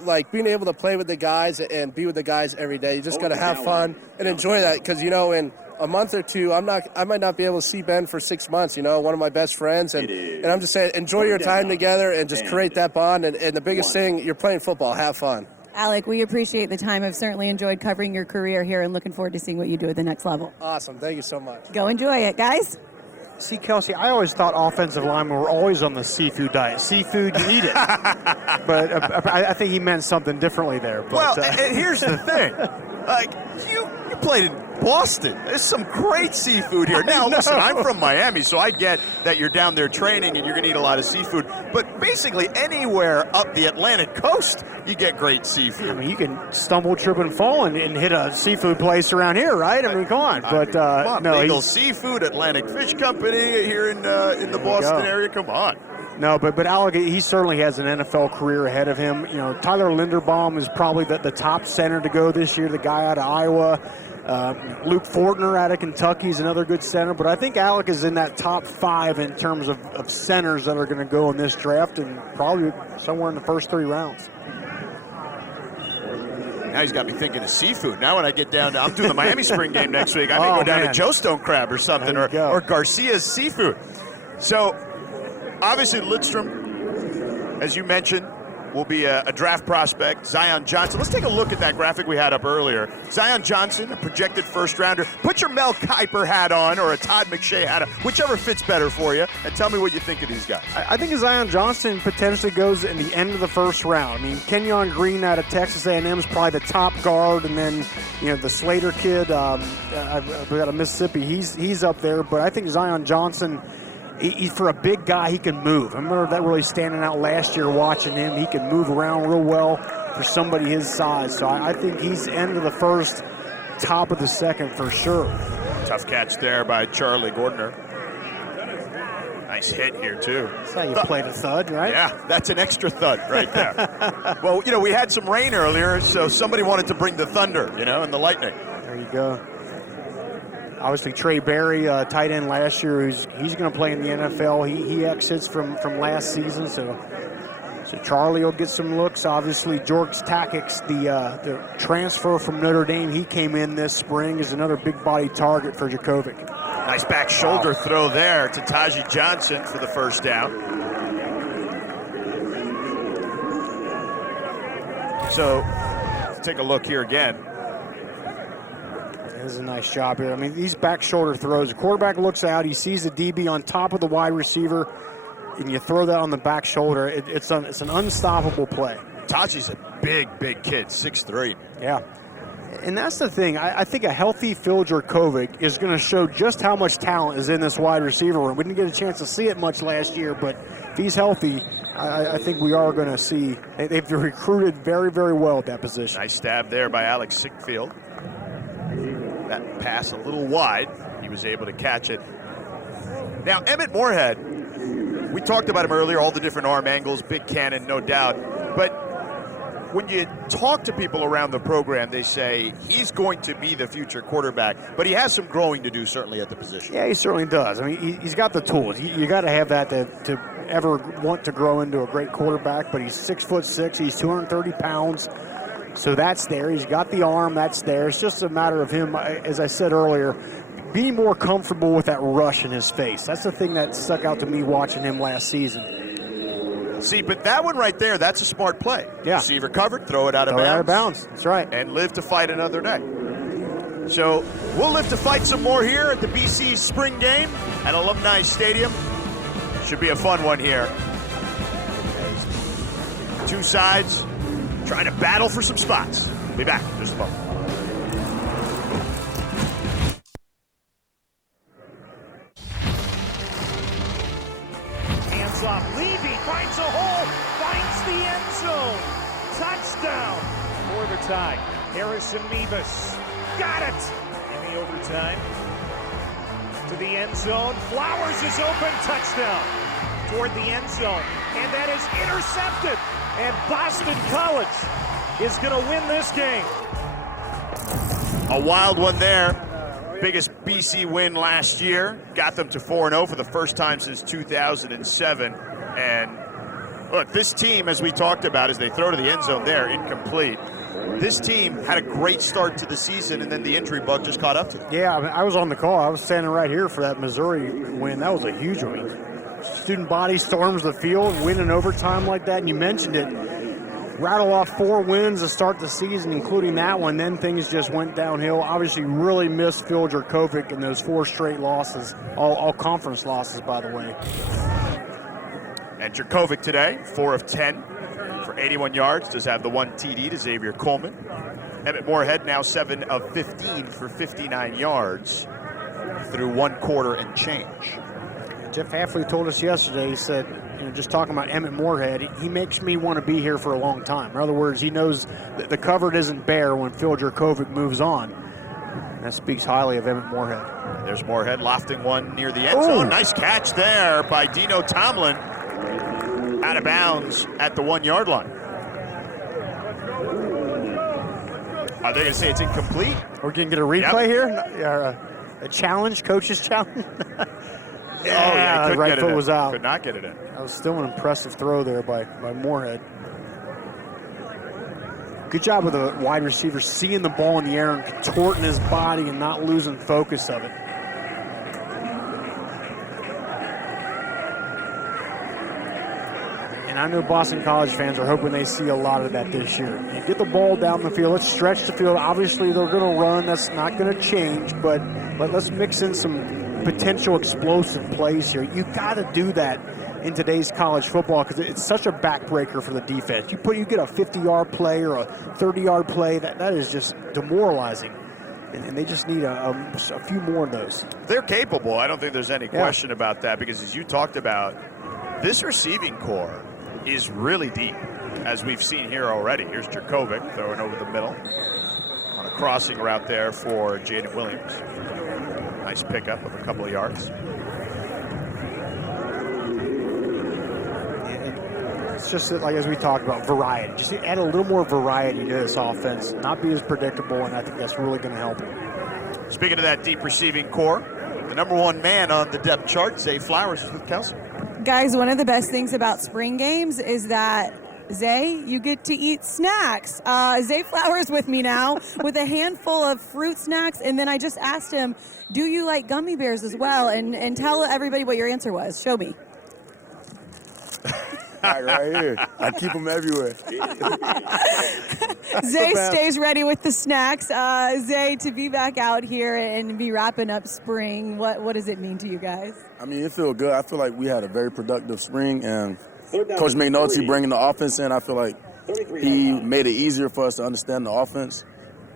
Like being able to play with the guys and be with the guys every day. You just got to have fun and enjoy that because, in a month or two, I might not be able to see Ben for 6 months, one of my best friends. And I'm just saying, enjoy your time together and just create that bond. And the biggest thing, you're playing football, have fun. Alec, we appreciate the time. I've certainly enjoyed covering your career here and looking forward to seeing what you do at the next level. Awesome. Thank you so much. Go enjoy it, guys. See, Kelsey, I always thought offensive linemen were always on the seafood diet. Seafood, you eat it. But I think he meant something differently there. But, well, and here's the thing. You played in Boston. There's some great seafood here. Now, listen, I'm from Miami, so I get that you're down there training and you're going to eat a lot of seafood. But basically anywhere up the Atlantic coast, you get great seafood. I mean, you can stumble, trip, and fall and hit a seafood place around here, right? I mean, come on. But come on, no, Legal Seafood, Atlantic Fish Company here in the Boston area. Come on. No, but Alec, he certainly has an NFL career ahead of him. Tyler Linderbaum is probably the top center to go this year, the guy out of Iowa. Luke Fortner out of Kentucky is another good center. But I think Alec is in that top 5 in terms of centers that are going to go in this draft and probably somewhere in the first 3 rounds. Now he's got me thinking of seafood. Now when I get down to, I'm doing the Miami Spring game next week. I may go down to Joe Stone Crab or something, or Garcia's Seafood. So, obviously, Lidstrom, as you mentioned, will be a draft prospect, Zion Johnson. Let's take a look at that graphic we had up earlier. Zion Johnson, a projected first-rounder. Put your Mel Kiper hat on or a Todd McShay hat on, whichever fits better for you, and tell me what you think of these guys. I think Zion Johnson potentially goes in the end of the first round. I mean, Kenyon Green out of Texas A&M is probably the top guard, and then the Slater kid, I've got a Mississippi. He's up there, but I think Zion Johnson. For a big guy, he can move. I remember that really standing out last year watching him. He can move around real well for somebody his size. So I think he's end of the first, top of the second for sure. Tough catch there by Charlie Gordner. Nice hit here, too. That's how you play the thud, right? Yeah, that's an extra thud right there. Well, we had some rain earlier, so somebody wanted to bring the thunder, and the lightning. There you go. Obviously, Trey Berry, tight end last year, he's going to play in the NFL. He exits from last season, so Charlie will get some looks. Obviously, George Takix, the transfer from Notre Dame, he came in this spring, is another big body target for Djokovic. Nice back shoulder throw there to Taji Johnson for the first down. So let's take a look here again. This is a nice job here. I mean, these back shoulder throws, the quarterback looks out, he sees the DB on top of the wide receiver, and you throw that on the back shoulder. It's an unstoppable play. Taji's a big kid, 6'3". Yeah. And that's the thing. I think a healthy Phil Jurkovec is going to show just how much talent is in this wide receiver room. We didn't get a chance to see it much last year, but if he's healthy, I think we are going to see. They've recruited very, very well at that position. Nice stab there by Alex Sickfield. That pass a little wide. He was able to catch it. Now, Emmett Moorhead, we talked about him earlier, all the different arm angles, big cannon, no doubt. But when you talk to people around the program, they say he's going to be the future quarterback, but he has some growing to do, certainly, at the position. Yeah, he certainly does. I mean, he's got the tools. You got to have that to ever want to grow into a great quarterback, but he's 6'6", he's 230 pounds. So that's there. He's got the arm. That's there. It's just a matter of him, as I said earlier, being more comfortable with that rush in his face. That's the thing that stuck out to me watching him last season. See, but that one right there, that's a smart play. Yeah. Receiver covered, throw it out of bounds. bounds. Out of bounds. That's right. And live to fight another day. So we'll live to fight some more here at the BC Spring Game at Alumni Stadium. Should be a fun one here. Two sides trying to battle for some spots. Be back in just a moment. Hands off. Levy finds a hole. Finds the end zone. Touchdown. For the tie. Harrison Mevis. Got it. In the overtime. To the end zone. Flowers is open. Touchdown. Toward the end zone. And that is intercepted. And Boston College is going to win this game. A wild one there. Biggest BC win last year. Got them to 4-0 for the first time since 2007. And look, this team, as we talked about, as they throw to the end zone there, incomplete. This team had a great start to the season, and then the injury bug just caught up to them. Yeah, I mean, I was on the call. I was standing right here for that Missouri win. That was a huge one. Student body storms the field, win in overtime like that, and you mentioned it. Rattle off 4 wins to start the season, including that one. Then things just went downhill. Obviously, really missed Phil Jurkovec in those 4 straight losses, all conference losses, by the way. And Jurkovec today, 4 of 10 for 81 yards. Does have the 1 TD to Xavier Coleman. Emmett Moorhead now 7 of 15 for 59 yards through 1 quarter and change. Jeff Hafley told us yesterday, he said, just talking about Emmett Moorhead, he makes me want to be here for a long time. In other words, he knows that the cupboard isn't bare when Phil Jurkovec moves on. And that speaks highly of Emmett Moorhead. There's Moorhead lofting one near the end zone. Nice catch there by Dino Tomlin. Out of bounds at the 1-yard line. Are they going to say it's incomplete? We're going to get a replay here? A challenge, coach's challenge? Yeah, the right foot was out. Could not get it in. That was still an impressive throw there by Moorhead. Good job with the wide receiver seeing the ball in the air and contorting his body and not losing focus of it. And And I know Boston College fans are hoping they see a lot of that this year. You get the ball down the field. Let's stretch the field. Obviously, they're going to run. That's not going to change. But let's mix in some potential explosive plays here. You got to do that in today's college football because it's such a backbreaker for the defense. You get a 50-yard play or a 30-yard play, that is just demoralizing. And they just need a few more of those. They're capable. I don't think there's any question about that because, as you talked about, this receiving core is really deep, as we've seen here already. Here's Jurkovec throwing over the middle on a crossing route there for Jaden Williams. Nice pickup of a couple of yards. It's just that, like as we talked about, variety. Just add a little more variety to this offense, not be as predictable, and I think that's really going to help it. Speaking of that deep receiving core, the number one man on the depth chart, Zay Flowers, is with Kelsey. Guys, one of the best things about spring games is that, Zay, you get to eat snacks. Zay Flowers with me now with a handful of fruit snacks, and then I just asked him, do you like gummy bears as well? And tell everybody what your answer was. Show me. Right here. I keep them everywhere. Zay stays ready with the snacks. Zay, to be back out here and be wrapping up spring, what does it mean to you guys? I mean, it feels good. I feel like we had a very productive spring, and Coach McNulty bringing the offense in, I feel like he made it easier for us to understand the offense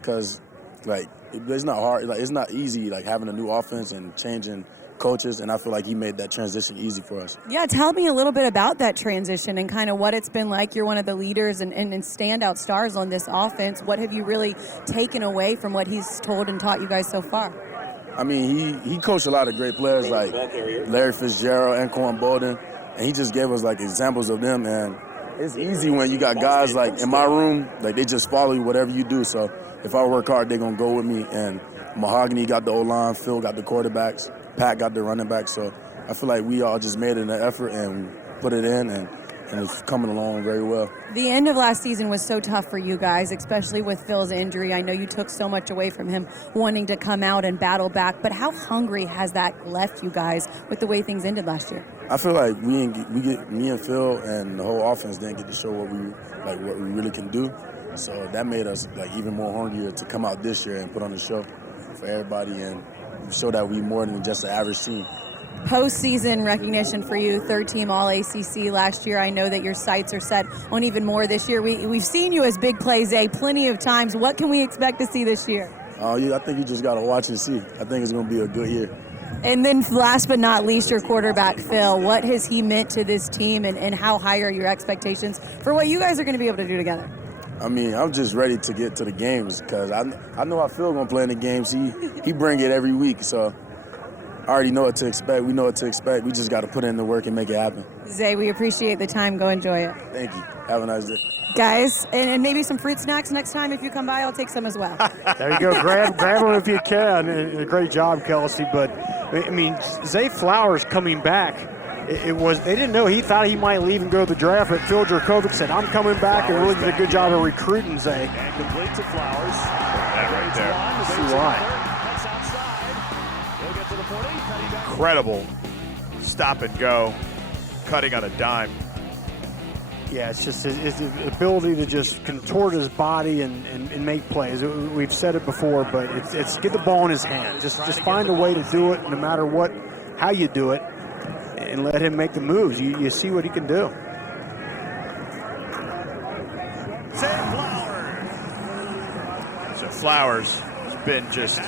because, like, it's not hard. Like, it's not easy, like, having a new offense and changing coaches, and I feel like he made that transition easy for us. Yeah, tell me a little bit about that transition and kind of what it's been like. You're one of the leaders and standout stars on this offense. What have you really taken away from what he's told and taught you guys so far? I mean, he coached a lot of great players like Larry Fitzgerald and Anquan Bolden, and he just gave us like examples of them. And it's easy when you got guys like in my room, like they just follow you whatever you do. So if I work hard, they're gonna go with me. And Mahogany got the O-line, Phil got the quarterbacks, Pat got the running back, so I feel like we all just made an effort and put it in, and it's coming along very well. The end of last season was so tough for you guys, especially with Phil's injury. I know you took so much away from him wanting to come out and battle back, but how hungry has that left you guys with the way things ended last year? I feel like me and Phil and the whole offense didn't get to show what we really can do, so that made us like even more hungrier to come out this year and put on a show for everybody and show that we more than just an average team. Postseason recognition for you, third team All-ACC last year. I know that your sights are set on even more this year. We've seen you as big plays, plenty of times. What can we expect to see this year? I think you just got to watch and see. I think it's going to be a good year. And then last but not least, your quarterback, Phil. What has he meant to this team, and how high are your expectations for what you guys are going to be able to do together? I mean, I'm just ready to get to the games because I know how Phil going to play in the games. He bring it every week, so I already know what to expect. We know what to expect. We just got to put in the work and make it happen. Zay, we appreciate the time. Go enjoy it. Thank you. Have a nice day. Guys, and maybe some fruit snacks next time. If you come by, I'll take some as well. There you go. Grab them if you can. And great job, Kelsey. But, I mean, Zay Flowers coming back. They didn't know. He thought he might leave and go to the draft, but Phil Jurkovec said, I'm coming back, and really did a good job of recruiting Zay. And complete to Flowers. That right there. See why. He'll get to the 40. Incredible stop and go, cutting on a dime. Yeah, it's just his ability to just contort his body and make plays. We've said it before, but it's get the ball in his hand. Just find a way to do it, no matter how you do it, and let him make the moves. You see what he can do. Zay Flowers. So Flowers has been just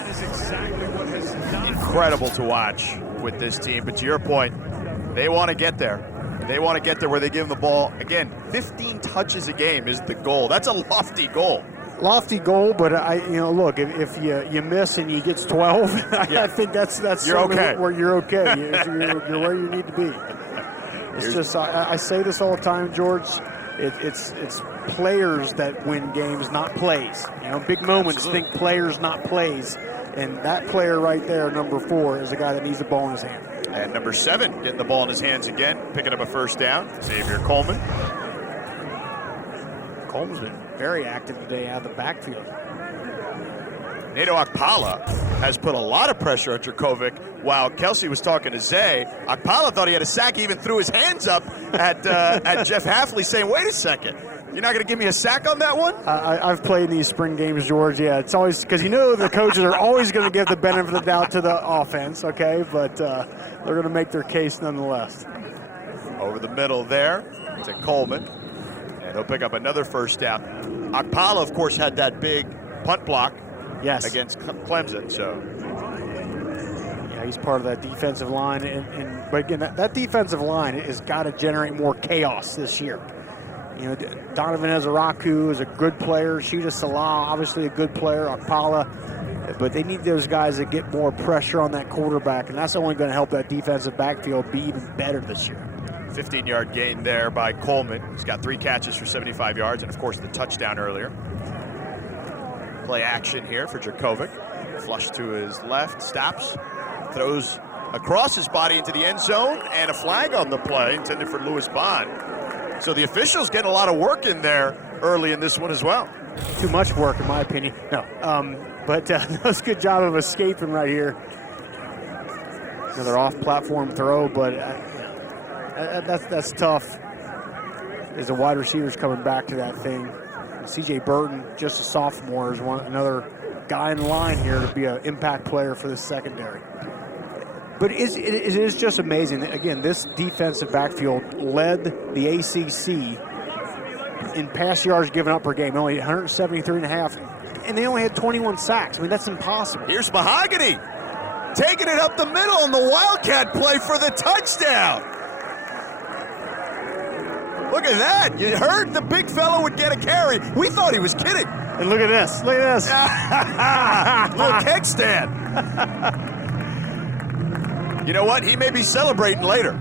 incredible to watch with this team. But to your point, they want to get there. They want to get there where they give them the ball. Again, 15 touches a game is the goal. That's a lofty goal. Lofty goal, but look, if you miss and he gets 12, I think that's you're okay. Where you're okay. You're where you need to be. It's just I say this all the time, George. It's players that win games, not plays. Big moments. Absolutely. Think players, not plays. And that player right there, number 4, is a guy that needs the ball in his hand. And number 7 getting the ball in his hands again, picking up a first down, Xavier Coleman. Coleman's been very active today out of the backfield. Nato Akpala has put a lot of pressure on Jurkovec. While Kelsey was talking to Zay, Akpala thought he had a sack. He even threw his hands up at Jeff Hafley saying, wait a second, you're not going to give me a sack on that one? I've played in these spring games, George. Yeah, it's always because the coaches are always going to give the benefit of the doubt to the offense, okay? But they're going to make their case nonetheless. Over the middle there to Coleman, and he'll pick up another first down. Akpala, of course, had that big punt block against Clemson, so. Yeah, he's part of that defensive line, but again, that defensive line has got to generate more chaos this year. You know, Donovan Ezaraku is a good player. Sheeta Salah, obviously a good player. Akpala, but they need those guys to get more pressure on that quarterback, and that's only going to help that defensive backfield be even better this year. 15-yard gain there by Coleman. He's got 3 catches for 75 yards, and of course the touchdown earlier. Play action here for Jurkovec. Flush to his left, stops, throws across his body into the end zone, and a flag on the play intended for Lewis Bond. So the officials getting a lot of work in there early in this one as well. Too much work, in my opinion. No, but that was a good job of escaping right here. Another off-platform throw, but that's tough. As the wide receivers coming back to that thing. C.J. Burton, just a sophomore, is another guy in line here to be an impact player for this secondary. But it is just amazing that, again, this defensive backfield led the ACC in pass yards given up per game, only 173.5, and they only had 21 sacks. I mean, that's impossible. Here's Mahogany taking it up the middle on the Wildcat play for the touchdown. Look at that. You heard the big fella would get a carry. We thought he was kidding. And look at this. Look at this. Little kickstand. You know what? He may be celebrating later.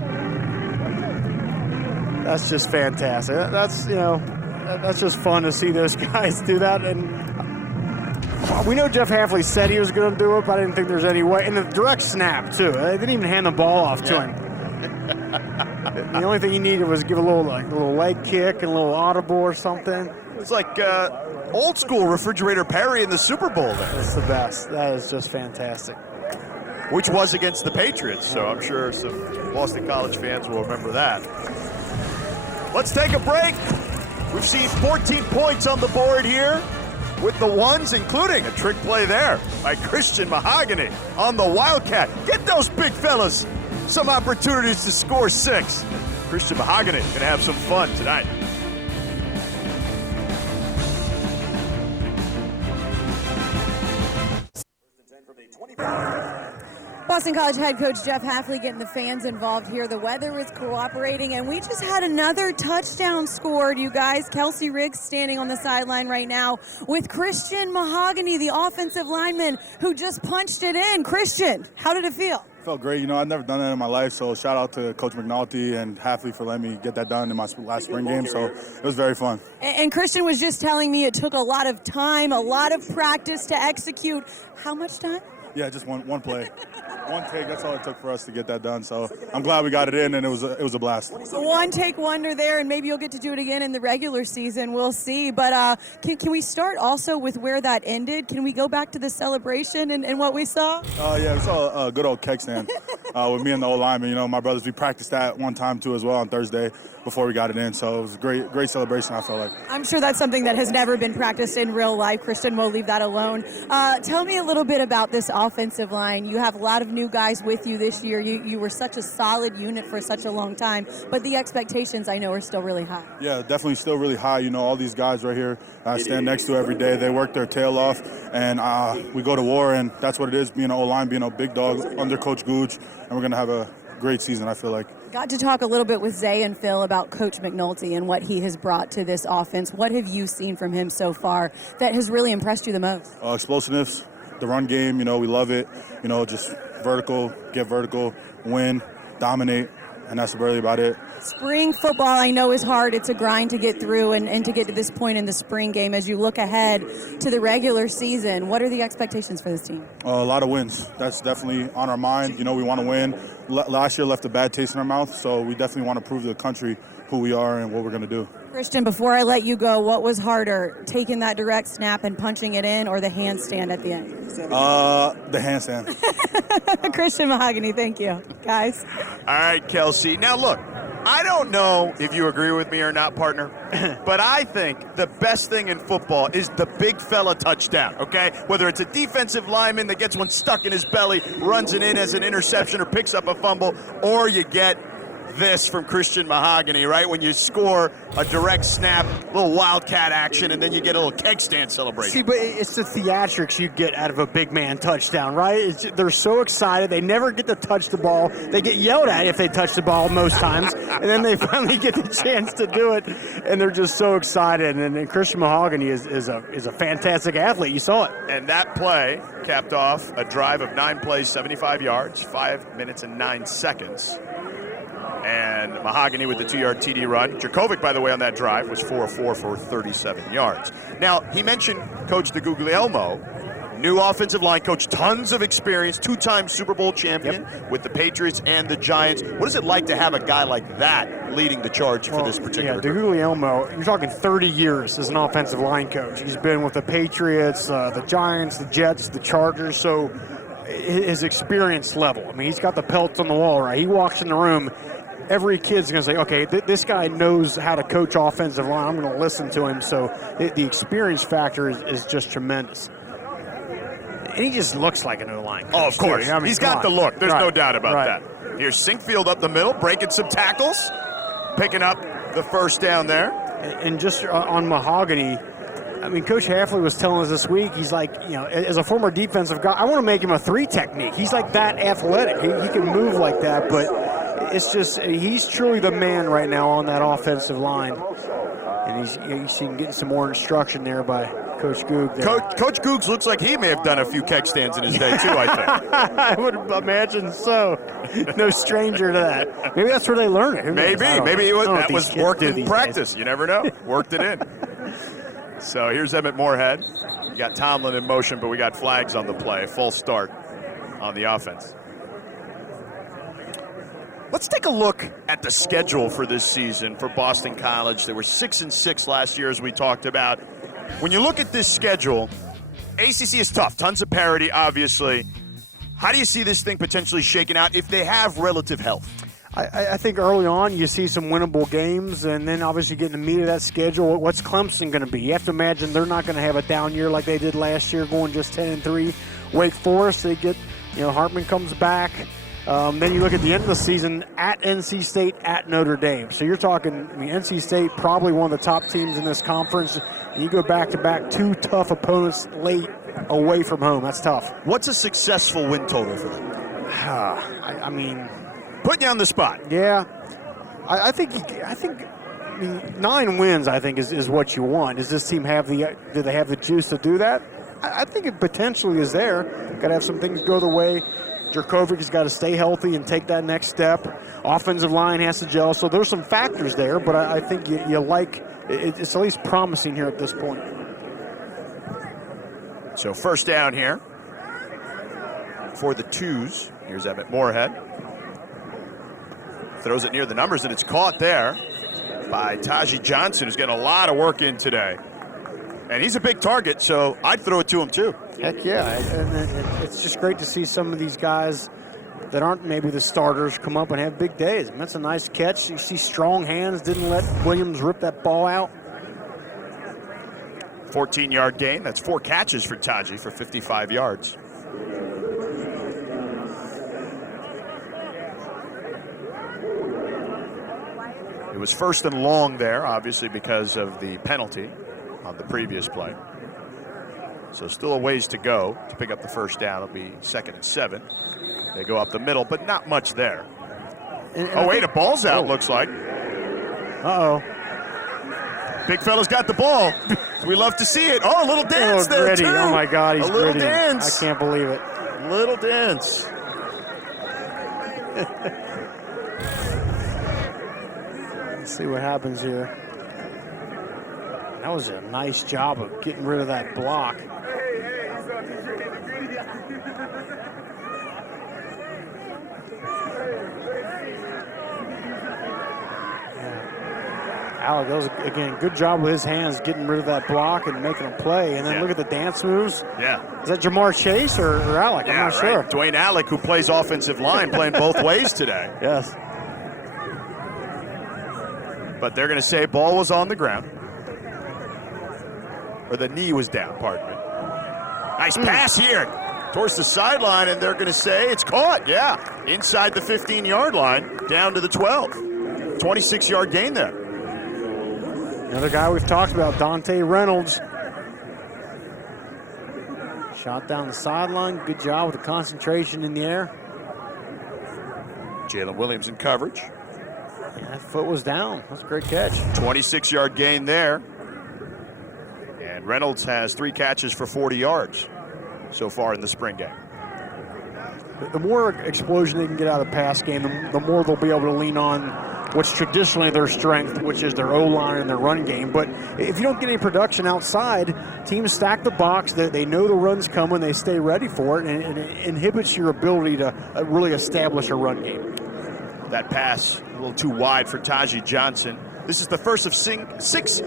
That's just fantastic. That's just fun to see those guys do that. And we know Jeff Hafley said he was going to do it, but I didn't think there's any way. And the direct snap, too. They didn't even hand the ball off to him. The only thing he needed was give a little leg kick and a little audible or something. It's like old school Refrigerator Perry in the Super Bowl there. That's the best. That is just fantastic. Which was against the Patriots, so I'm sure some Boston College fans will remember that. Let's take a break. We've seen 14 points on the board here with the ones, including a trick play there by Christian Mahogany on the Wildcat. Get those big fellas some opportunities to score 6. Christian Mahogany going to have some fun tonight. Boston College head coach Jeff Hafley getting the fans involved here. The weather is cooperating, and we just had another touchdown scored, you guys. Kelsey Riggs standing on the sideline right now with Christian Mahogany, the offensive lineman, who just punched it in. Christian, how did it feel? Felt great. I've never done that in my life, so shout out to Coach McNulty and Hafley for letting me get that done in my last spring game, so it was very fun. And Christian was just telling me it took a lot of time, a lot of practice to execute. How much time? Yeah, just one play. One take, that's all it took for us to get that done. So I'm glad we got it in, and it was a blast. One take wonder there, and maybe you'll get to do it again in the regular season. We'll see. But can we start also with where that ended? Can we go back to the celebration and what we saw? Yeah, we saw a good old keg stand with me and the old lineman. My brothers, we practiced that one time too as well on Thursday before we got it in. So it was a great celebration, I felt like. I'm sure that's something that has never been practiced in real life. Christian will leave that alone. Tell me a little bit about this offensive line. You have a lot of new guys with you this year. You were such a solid unit for such a long time, but the expectations, I know, are still really high. Yeah, definitely still really high. All these guys right here I stand next to every day. They work their tail off, and we go to war, and that's what it is, being an O-line, being a big dog under Coach Gooch, and we're going to have a great season, I feel like. Got to talk a little bit with Zay and Phil about Coach McNulty and what he has brought to this offense. What have you seen from him so far that has really impressed you the most? Explosiveness, the run game, we love it. Just vertical, get vertical, win, dominate, and that's really about it. Spring football, I know, is hard. It's a grind to get through and to get to this point in the spring game. As you look ahead to the regular season, what are the expectations for this team? A lot of wins. That's definitely on our mind. We want to win. last year left a bad taste in our mouth, so we definitely want to prove to the country who we are and what we're going to do. Christian, before I let you go, what was harder, taking that direct snap and punching it in, or the handstand at the end? The handstand. Christian Mahogany, thank you, guys. All right, Kelsey. Now, look, I don't know if you agree with me or not, partner, but I think the best thing in football is the big fella touchdown, okay? Whether it's a defensive lineman that gets one stuck in his belly, runs it in as an interception or picks up a fumble, or you get this from Christian Mahogany, right? When you score a direct snap, little wildcat action, and then you get a little keg stand celebration. See, but it's the theatrics you get out of a big man touchdown, right? They're so excited. They never get to touch the ball. They get yelled at if they touch the ball most times, and then they finally get the chance to do it, and they're just so excited. And Christian Mahogany is a fantastic athlete. You saw it. And that play capped off a drive of 9 plays, 75 yards, 5 minutes and 9 seconds. And Mahogany with the 2-yard TD run. Jurkovec, by the way, on that drive was 4 of 4 for 37 yards. Now, he mentioned Coach DeGuglielmo, new offensive line coach, tons of experience, 2-time Super Bowl champion with the Patriots and the Giants. What is it like to have a guy like that leading the charge for this particular group? DeGuglielmo, you're talking 30 years as an offensive line coach. He's been with the Patriots, the Giants, the Jets, the Chargers, so his experience level. I mean, he's got the pelts on the wall, right? He walks in the room, every kid's going to say, okay, this guy knows how to coach offensive line. I'm going to listen to him. So the experience factor is just tremendous. And he just looks like an O-line coach. Oh, of course. I mean, he's got the look. There's no doubt about right. that. Here's Sinkfield up the middle, breaking some tackles, picking up the first down there. And just on Mahogany, I mean, Coach Hafley was telling us this week, he's like, as a former defensive guy, I want to make him a 3 technique. He's like that athletic. He can move like that, but it's just, he's truly the man right now on that offensive line. And he's getting some more instruction there by Coach Goog. Coach Googs looks like he may have done a few keg stands in his day, too, I think. I would imagine so. No stranger to that. Maybe that's where they learn it. Maybe that was worked in practice. You never know. Worked it in. So here's Emmett Moorhead. We got Tomlin in motion, but we got flags on the play. Full start on the offense. Let's take a look at the schedule for this season for Boston College. They were 6-6 last year, as we talked about. When you look at this schedule, ACC is tough. Tons of parity, obviously. How do you see this thing potentially shaking out if they have relative health? I think early on you see some winnable games, and then obviously getting the meat of that schedule. What's Clemson going to be? You have to imagine they're not going to have a down year like they did last year, going just 10-3. Wake Forest, they get, Hartman comes back. Then you look at the end of the season at NC State, at Notre Dame. So you're talking, NC State probably one of the top teams in this conference. And you go back-to-back 2 tough opponents late away from home. That's tough. What's a successful win total for them? I mean, putting you on the spot. Yeah, I think 9 wins. I think is what you want. Does this team do they have the juice to do that? I think it potentially is there. Got to have some things go the way. Jurkovec has got to stay healthy and take that next step. Offensive line has to gel. So there's some factors there, but I think you like it's at least promising here at this point. So first down here for the twos. Here's Emmett Moorhead. Throws it near the numbers, and it's caught there by Taji Johnson, who's getting a lot of work in today. And he's a big target, so I'd throw it to him too. Heck yeah. And it's just great to see some of these guys that aren't maybe the starters come up and have big days. And that's a nice catch. You see strong hands, didn't let Williams rip that ball out. 14-yard gain. That's 4 catches for Taji for 55 yards. It was first and long there, obviously because of the penalty on the previous play. So still a ways to go to pick up the first down. It'll be 2nd and 7. They go up the middle, but not much there. A ball's out, looks like. Uh-oh. Big fella's got the ball. We love to see it. Oh, a little dance there, gritty. too. Oh, my God, he's a little gritty. dance. I can't believe it. Little dance. Let's see what happens here. That was a nice job of getting rid of that block. Alec, that was, again, good job with his hands getting rid of that block and making a play. And then look at the dance moves. Yeah. Is that Jamar Chase or Alec? I'm not sure. Dwayne Alec, who plays offensive line, playing both ways today. Yes. But they're going to say ball was on the ground. Or the knee was down, pardon me. Nice pass here towards the sideline, and they're going to say it's caught. Yeah, inside the 15-yard line, down to the 12. 26-yard gain there. Another guy we've talked about, Dante Reynolds. Shot down the sideline. Good job with the concentration in the air. Jalen Williams in coverage. Yeah, that foot was down. That's a great catch. 26-yard gain there. And Reynolds has 3 catches for 40 yards so far in the spring game. The more explosion they can get out of the pass game, the more they'll be able to lean on what's traditionally their strength, which is their O-line and their run game. But if you don't get any production outside, teams stack the box. They know the run's coming. They stay ready for it, and it inhibits your ability to really establish a run game. That pass a little too wide for Taji Johnson. This is the first of 6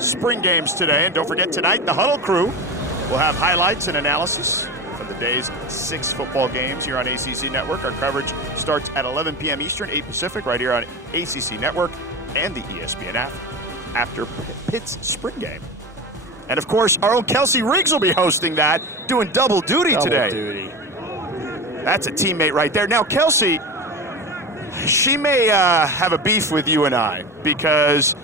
spring games today. And don't forget, tonight, the Huddle crew will have highlights and analysis from the day's 6 football games here on ACC Network. Our coverage starts at 11 p.m. Eastern, 8 Pacific, right here on ACC Network and the ESPN app after Pitt's spring game. And, of course, our own Kelsey Riggs will be hosting that, doing double duty today. That's a teammate right there. Now, Kelsey, she may have a beef with you and I because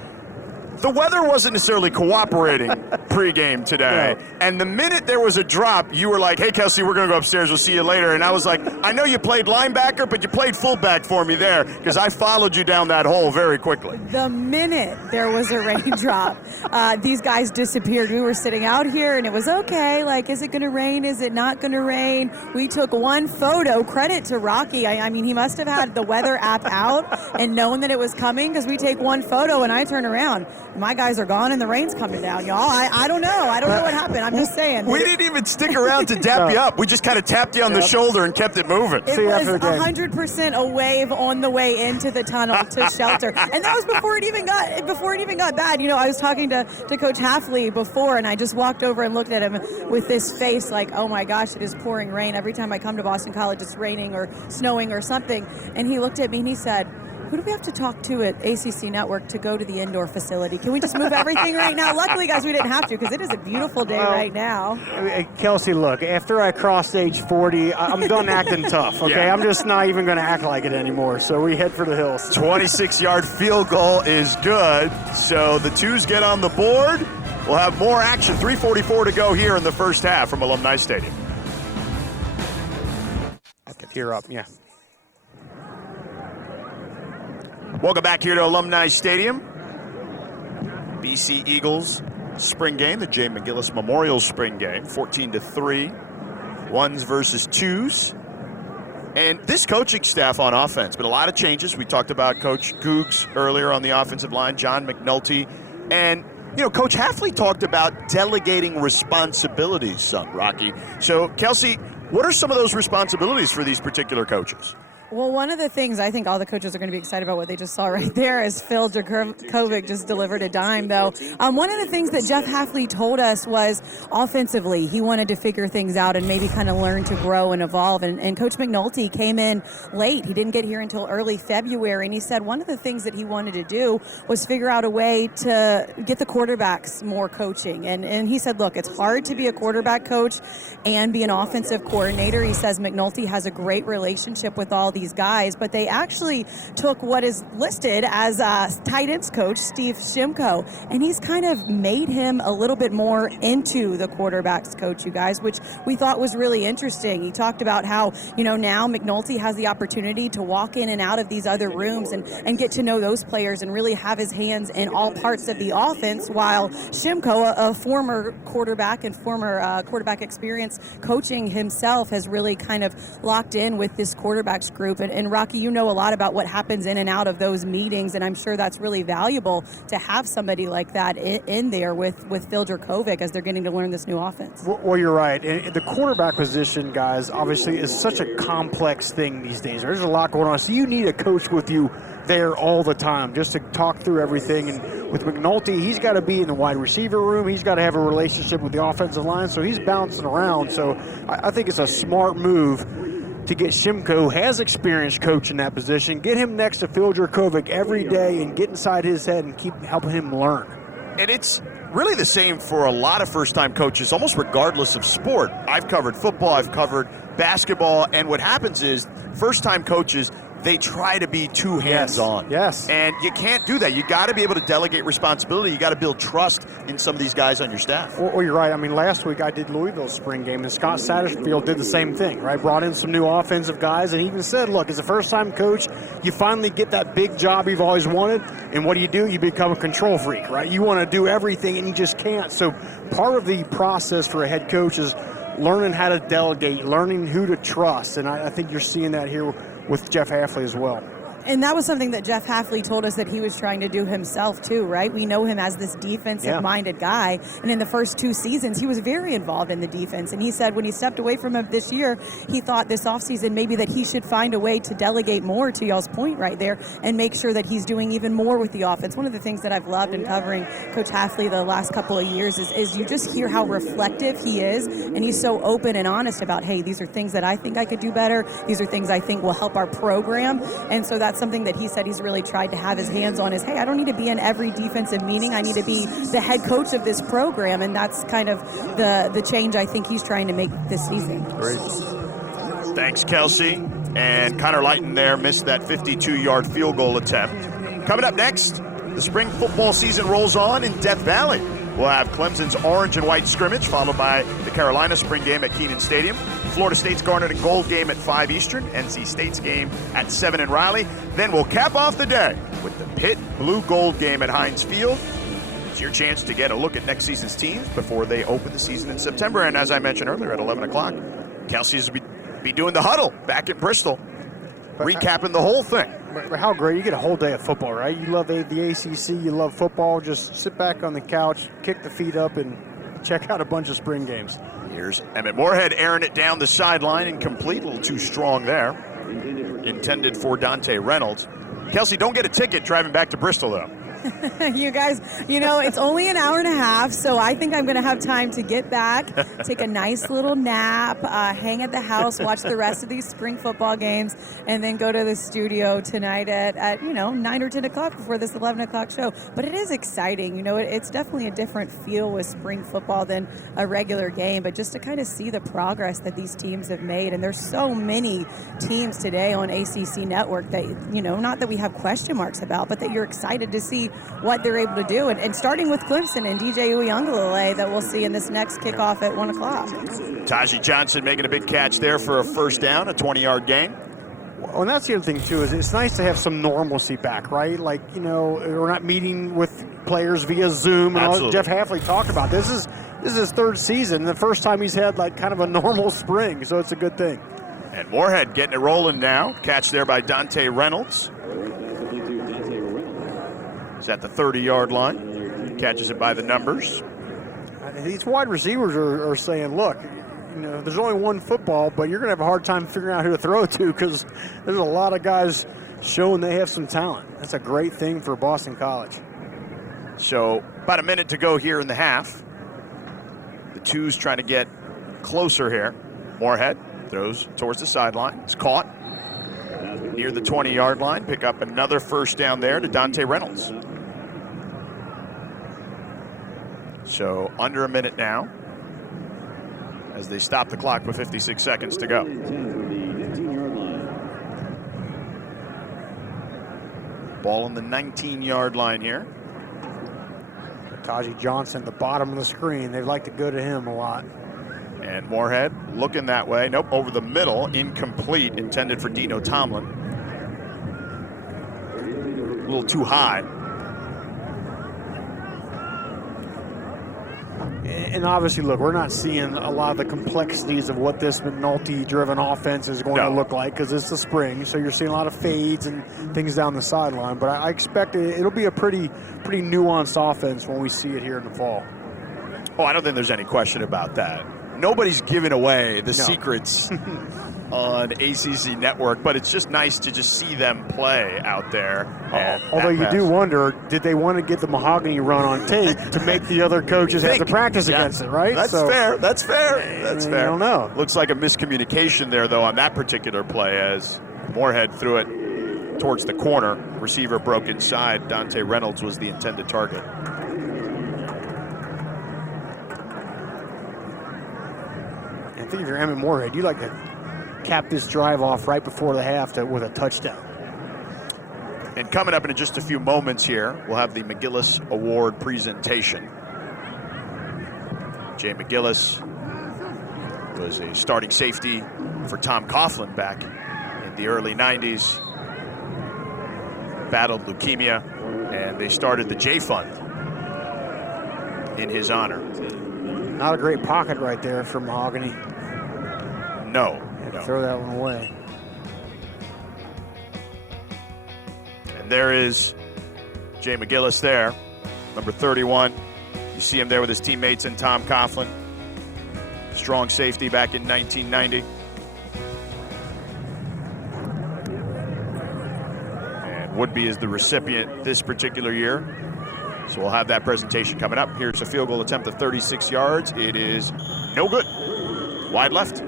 the weather wasn't necessarily cooperating pregame today. No. And the minute there was a drop, you were like, hey, Kelsey, we're going to go upstairs. We'll see you later. And I was like, I know you played linebacker, but you played fullback for me there because I followed you down that hole very quickly. The minute there was a raindrop, these guys disappeared. We were sitting out here, and it was okay. Like, is it going to rain? Is it not going to rain? We took one photo. Credit to Rocky. I mean, he must have had the weather app out and known that it was coming because we take one photo, and I turn around. My guys are gone, and the rain's coming down, y'all. I don't know. I don't know what happened. I'm just saying. We didn't even stick around to dap you up. We just kind of tapped you on the shoulder and kept it moving. It was 100% a wave on the way into the tunnel to shelter, and that was before it even got bad. You know, I was talking to Coach Halfley before, and I just walked over and looked at him with this face like, oh my gosh, it is pouring rain. Every time I come to Boston College, it's raining or snowing or something. And he looked at me and he said, who do we have to talk to at ACC Network to go to the indoor facility? Can we just move everything right now? Luckily, guys, we didn't have to because it is a beautiful day right now. Kelsey, look, after I crossed age 40, I'm done acting tough, okay? Yeah. I'm just not even going to act like it anymore, so we head for the hills. 26-yard field goal is good, so the twos get on the board. We'll have more action. 3:44 to go here in the first half from Alumni Stadium. You're up, yeah. Welcome back here to Alumni Stadium. BC Eagles spring game, the Jay McGillis Memorial spring game, 14-3, ones versus twos. And this coaching staff on offense, but a lot of changes. We talked about Coach Googs earlier on the offensive line, John McNulty. And, you know, Coach Halfley talked about delegating responsibilities, son, Rocky. So, Kelsey, what are some of those responsibilities for these particular coaches? Well, one of the things I think all the coaches are going to be excited about what they just saw right there is Phil Dracovic just delivered a dime, though. One of the things that Jeff Halfley told us was offensively, he wanted to figure things out and maybe kind of learn to grow and evolve. And Coach McNulty came in late. He didn't get here until early February. And he said one of the things that he wanted to do was figure out a way to get the quarterbacks more coaching. And he said, look, it's hard to be a quarterback coach and be an offensive coordinator. He says McNulty has a great relationship with all these guys, but they actually took what is listed as tight ends coach Steve Shimko, and he's kind of made him a little bit more into the quarterbacks coach, you guys, which we thought was really interesting. He talked about how, you know, now McNulty has the opportunity to walk in and out of these other rooms and get to know those players and really have his hands in all parts of the offense, while Shimko, a former quarterback and former quarterback experience coaching himself, has really kind of locked in with this quarterbacks group group. And Rocky, you know a lot about what happens in and out of those meetings, and I'm sure that's really valuable to have somebody like that in there with Phil Jurkovec as they're getting to learn this new offense. Well, you're right. And the quarterback position, guys, obviously is such a complex thing these days. There's a lot going on. So you need a coach with you there all the time just to talk through everything. And with McNulty, he's got to be in the wide receiver room. He's got to have a relationship with the offensive line. So he's bouncing around. So I think it's a smart move to get Shimko, has experience coaching that position, get him next to Phil Jurkovec every day and get inside his head and keep helping him learn. And it's really the same for a lot of first-time coaches, almost regardless of sport. I've covered football, I've covered basketball, and what happens is first-time coaches, they try to be too hands-on. Yes. And you can't do that. You got to be able to delegate responsibility. You got to build trust in some of these guys on your staff. Well, you're right. I mean, last week I did Louisville's spring game, and Scott Satterfield did the same thing, right? Brought in some new offensive guys, and he even said, look, as a first-time coach, you finally get that big job you've always wanted, and what do? You become a control freak, right? You want to do everything, and you just can't. So part of the process for a head coach is learning how to delegate, learning who to trust, and I think you're seeing that here with Jeff Hafley as well. And that was something that Jeff Hafley told us that he was trying to do himself too, right? We know him as this defensive-minded guy, and in the first 2 seasons, he was very involved in the defense. And he said when he stepped away from him this year, he thought this offseason maybe that he should find a way to delegate more, to y'all's point right there, and make sure that he's doing even more with the offense. One of the things that I've loved in covering Coach Hafley the last couple of years is you just hear how reflective he is, and he's so open and honest about, hey, these are things that I think I could do better. These are things I think will help our program. And so that's something that he said he's really tried to have his hands on is, hey, I don't need to be in every defensive meeting. I need to be the head coach of this program, and that's kind of the change I think he's trying to make this season. Great. Thanks, Kelsey. And Connor Lighton there missed that 52-yard field goal attempt. Coming up next, the spring football season rolls on in Death Valley. We'll have Clemson's orange and white scrimmage, followed by the Carolina spring game at Kenan Stadium, Florida State's Garnet and Gold game at 5 Eastern, NC State's game at 7 in Raleigh. Then we'll cap off the day with the Pitt Blue Gold game at Heinz Field. It's your chance to get a look at next season's teams before they open the season in September. And as I mentioned earlier, at 11 o'clock, Kelsey's will be doing the huddle back in Bristol, recapping the whole thing. But how great. You get a whole day of football, right? You love the ACC, you love football. Just sit back on the couch, kick the feet up, and check out a bunch of spring games. Here's Emmett Moorhead airing it down the sideline, incomplete, a little too strong there. Intended for Dante Reynolds. Kelsey, don't get a ticket driving back to Bristol, though. You guys, it's only an hour and a half, so I think I'm going to have time to get back, take a nice little nap, hang at the house, watch the rest of these spring football games, and then go to the studio tonight at 9 or 10 o'clock before this 11 o'clock show. But it is exciting. It's definitely a different feel with spring football than a regular game, but just to kind of see the progress that these teams have made. And there's so many teams today on ACC Network that, not that we have question marks about, but that you're excited to see what they're able to do. And starting with Clemson and DJ Uiagalelei that we'll see in this next kickoff at 1 o'clock. Taji Johnson making a big catch there for a first down, a 20-yard gain. Well, and that's the other thing, too, is it's nice to have some normalcy back, right? Like, we're not meeting with players via Zoom. And all Jeff Hafley talked about. This is his third season, the first time he's had, kind of a normal spring, so it's a good thing. And Moorhead getting it rolling now. Catch there by Dante Reynolds. He's at the 30-yard line. Catches it by the numbers. These wide receivers are saying, look, there's only one football, but you're going to have a hard time figuring out who to throw to because there's a lot of guys showing they have some talent. That's a great thing for Boston College. So about a minute to go here in the half. The twos trying to get closer here. Moorhead throws towards the sideline. It's caught near the 20-yard line. Pick up another first down there to Dante Reynolds. So under a minute now as they stop the clock with 56 seconds to go. Ball on the 19-yard line here. Taji Johnson at the bottom of the screen. They like to go to him a lot. And Moorhead looking that way. Nope, over the middle. Incomplete. Intended for Dino Tomlin. A little too high. And obviously, look, we're not seeing a lot of the complexities of what this McNulty-driven offense is going to look like because it's the spring. So you're seeing a lot of fades and things down the sideline. But I expect it'll be a pretty nuanced offense when we see it here in the fall. Oh, I don't think there's any question about that. Nobody's giving away the secrets on ACC Network, but it's just nice to just see them play out there. Although you do wonder, did they want to get the mahogany run on tape to make the other coaches have to practice against it, right? That's fair. That's fair. That's fair. I don't know. Looks like a miscommunication there, though, on that particular play as Moorhead threw it towards the corner. Receiver broke inside. Dante Reynolds was the intended target. I think if you're Emmett Moorhead, you like to cap this drive off right before the half with a touchdown. And coming up in just a few moments here, we'll have the McGillis Award presentation. Jay McGillis was a starting safety for Tom Coughlin back in the early 90s. Battled leukemia, and they started the J Fund in his honor. Not a great pocket right there for Mahogany. No. Throw that one away. And there is Jay McGillis there, number 31. You see him there with his teammates and Tom Coughlin. Strong safety back in 1990. And Woodby is the recipient this particular year. So we'll have that presentation coming up. Here's a field goal attempt of 36 yards. It is no good. Wide left.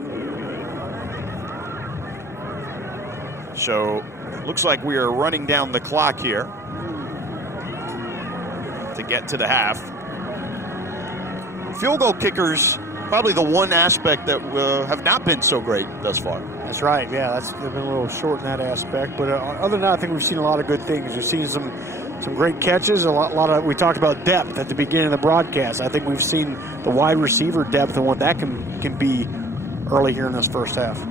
So looks like we are running down the clock here to get to the half. Field goal kickers, probably the one aspect that have not been so great thus far. That's right. Yeah, they've been a little short in that aspect. But other than that, I think we've seen a lot of good things. We've seen some great catches. A lot of. We talked about depth at the beginning of the broadcast. I think we've seen the wide receiver depth and what that can be early here in this first half.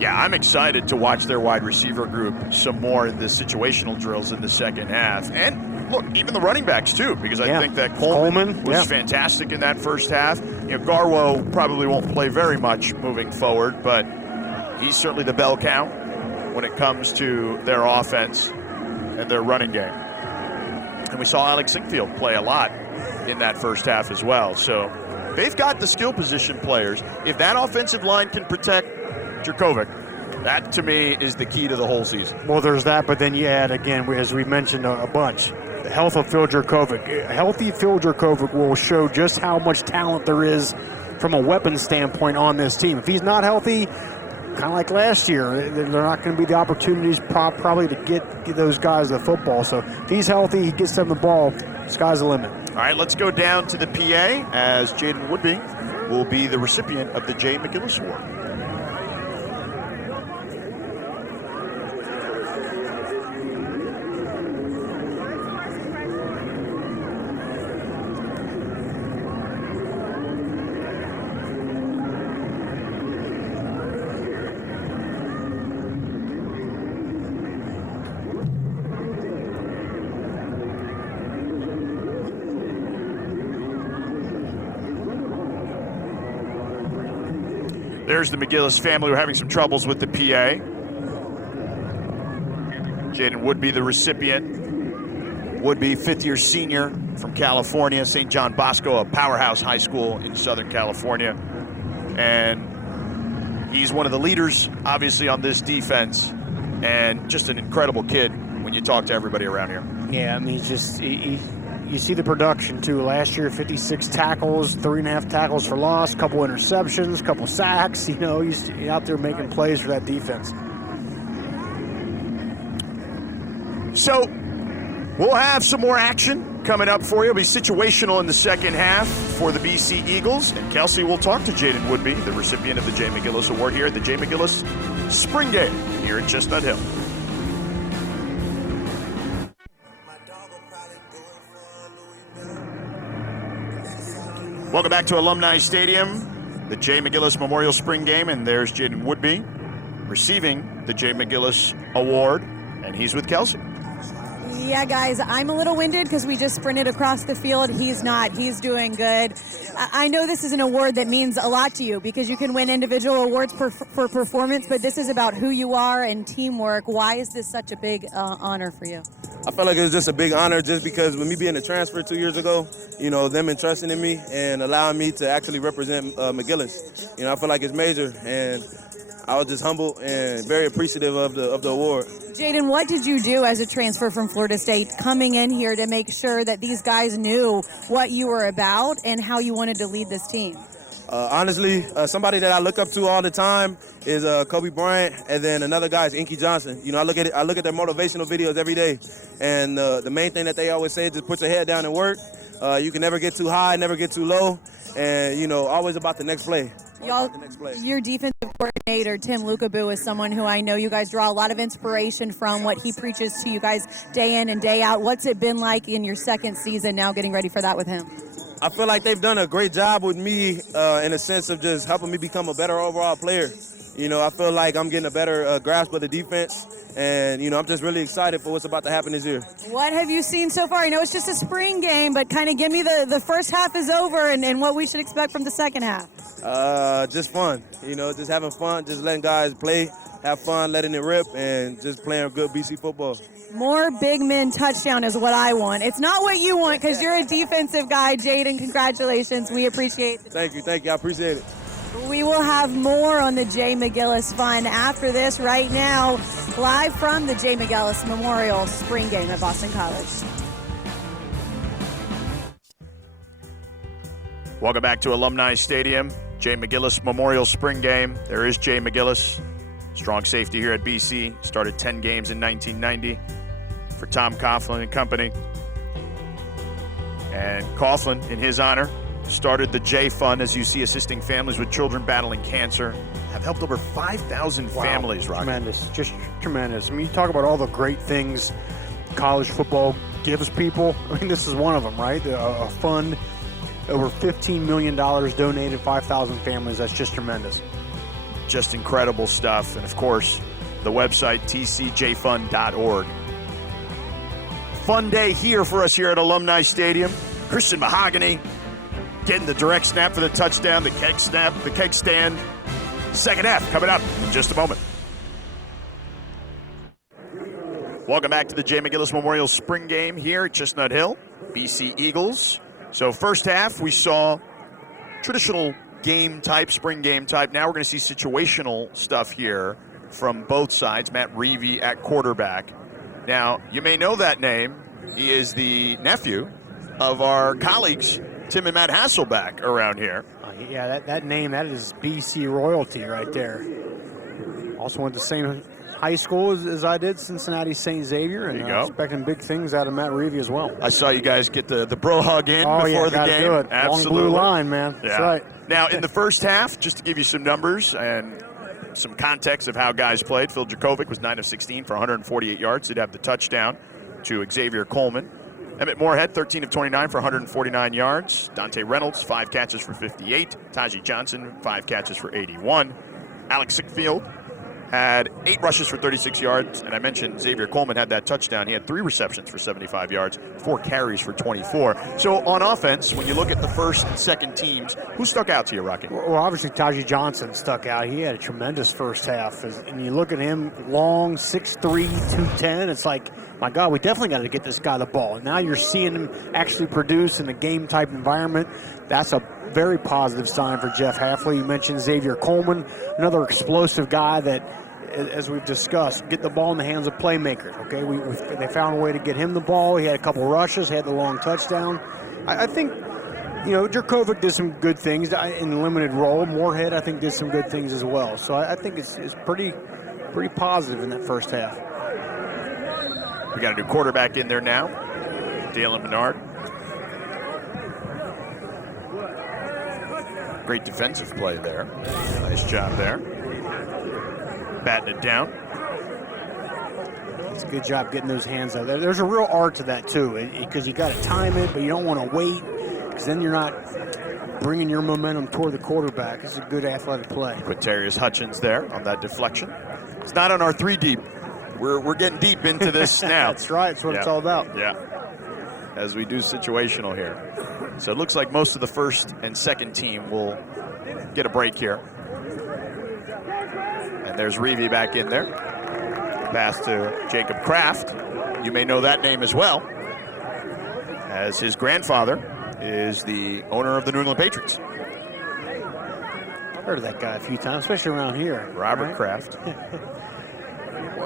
Yeah, I'm excited to watch their wide receiver group some more in the situational drills in the second half. And look, even the running backs too, because I think that Coleman was fantastic in that first half. You know, Garwo probably won't play very much moving forward, but he's certainly the bell cow when it comes to their offense and their running game. And we saw Alex Sinkfield play a lot in that first half as well. So they've got the skill position players. If that offensive line can protect Jurkovec, that to me is the key to the whole season. Well, there's that, but then you add, again, as we mentioned a bunch, the health of Phil Jurkovec. A healthy Phil Jurkovec will show just how much talent there is from a weapon standpoint on this team. If he's not healthy, kind of like last year, they're not going to be the opportunities probably to get those guys the football. So if he's healthy, he gets them the ball, sky's the limit. All right, let's go down to the PA as Jaden Woodby will be the recipient of the Jay McGillis Award. There's the McGillis family. We're having some troubles with the PA. Jaden Woodby, the recipient. Woodby, fifth-year senior from California, St. John Bosco, a powerhouse high school in Southern California. And he's one of the leaders, obviously, on this defense. And just an incredible kid when you talk to everybody around here. Yeah, I mean, he's just you see the production, too. Last year, 56 tackles, 3.5 tackles for loss, couple interceptions, couple sacks. You know, he's out there making plays for that defense. So we'll have some more action coming up for you. It'll be situational in the second half for the BC Eagles. And Kelsey will talk to Jaden Woodby, the recipient of the Jay McGillis Award here at the Jay McGillis Spring Game here at Chestnut Hill. Welcome back to Alumni Stadium, the Jay McGillis Memorial Spring Game, and there's Jaden Woodby receiving the Jay McGillis Award, and he's with Kelsey. Yeah, guys, I'm a little winded because we just sprinted across the field. He's not. He's doing good. I know this is an award that means a lot to you because you can win individual awards for performance, but this is about who you are and teamwork. Why is this such a big honor for you? I felt like it was just a big honor just because with me being a transfer 2 years ago, them entrusting in me and allowing me to actually represent McGillis. I feel like it's major, and I was just humble and very appreciative of the award. Jaden, what did you do as a transfer from Florida State coming in here to make sure that these guys knew what you were about and how you wanted to lead this team? Honestly, somebody that I look up to all the time is Kobe Bryant, and then another guy is Inky Johnson. I look at their motivational videos every day, and the main thing that they always say is just put your head down and work. You can never get too high, never get too low, and always about the next play. Your defensive coordinator, Tim Lukabu, is someone who I know you guys draw a lot of inspiration from, what he preaches to you guys day in and day out. What's it been like in your second season now getting ready for that with him? I feel like they've done a great job with me in a sense of just helping me become a better overall player. I feel like I'm getting a better grasp of the defense, and, I'm just really excited for what's about to happen this year. What have you seen so far? I know it's just a spring game, but kind of give me the first half is over and what we should expect from the second half. Just fun, just having fun, just letting guys play, have fun, letting it rip, and just playing good BC football. More big men touchdown is what I want. It's not what you want because you're a defensive guy. Jaden, congratulations. We appreciate it. Thank you. I appreciate it. We will have more on the Jay McGillis Fund after this. Right now, live from the Jay McGillis Memorial Spring Game at Boston College. Welcome back to Alumni Stadium. Jay McGillis Memorial Spring Game. There is Jay McGillis, strong safety here at BC. Started 10 games in 1990 for Tom Coughlin and company. And Coughlin, in his honor, started the Jay Fund, as you see, assisting families with children battling cancer. Have helped over 5,000 families, Rocky. Tremendous, just tremendous. I mean, you talk about all the great things college football gives people. I mean, this is one of them, right? A fund, over $15 million donated, 5,000 families. That's just tremendous. Just incredible stuff. And, of course, the website, tcjfund.org. Fun day here for us here at Alumni Stadium. Christian Mahogany getting the direct snap for the touchdown, the keg snap, the keg stand. Second half coming up in just a moment. Welcome back to the Jay McGillis Memorial Spring Game here at Chestnut Hill, BC Eagles. So first half, we saw traditional game type, spring game type. Now we're going to see situational stuff here from both sides. Matt Reevy at quarterback. Now, you may know that name. He is the nephew of our colleagues, Tim and Matt Hasselback, around here. Yeah, that name, that is BC royalty right there. Also went to the same high school as I did, Cincinnati St. Xavier, and expecting big things out of Matt Reevy as well. I saw you guys get the bro hug in before the game. Do it. Absolutely. Long blue line, man. Yeah. That's right. Now, in the first half, just to give you some numbers and some context of how guys played, Phil Jakovic was 9 of 16 for 148 yards. He'd have the touchdown to Xavier Coleman. Emmett Moorhead, 13 of 29 for 149 yards. Dante Reynolds, 5 catches for 58. Taji Johnson, 5 catches for 81. Alex Sickfield had 8 rushes for 36 yards. And I mentioned Xavier Coleman had that touchdown. He had 3 receptions for 75 yards, 4 carries for 24. So on offense, when you look at the first and second teams, who stuck out to you, Rocky? Well, obviously Taji Johnson stuck out. He had a tremendous first half. And you look at him, long, 6'3", 210. It's like, my God, we definitely got to get this guy the ball. And now you're seeing him actually produce in a game-type environment. That's a very positive sign for Jeff Hafley. You mentioned Xavier Coleman, another explosive guy that, as we've discussed, get the ball in the hands of playmakers. Okay, they found a way to get him the ball. He had a couple rushes, had the long touchdown. I think, Jurkovec did some good things in the limited role. Moorhead, I think, did some good things as well. So I think it's pretty positive in that first half. We got a new quarterback in there now, Dalen Menard. Great defensive play there. Nice job there. Batting it down. It's a good job getting those hands out there. There's a real art to that, too, because you got to time it, but you don't want to wait, because then you're not bringing your momentum toward the quarterback. It's a good athletic play. Quintarius Hutchins there on that deflection. It's not on our 3 deep we're getting deep into this now. That's right. That's what it's all about. Yeah. As we do situational here. So it looks like most of the first and second team will get a break here. And there's Reavie back in there. Pass to Jacob Kraft. You may know that name as well, as his grandfather is the owner of the New England Patriots. I've heard of that guy a few times, especially around here. Robert Kraft.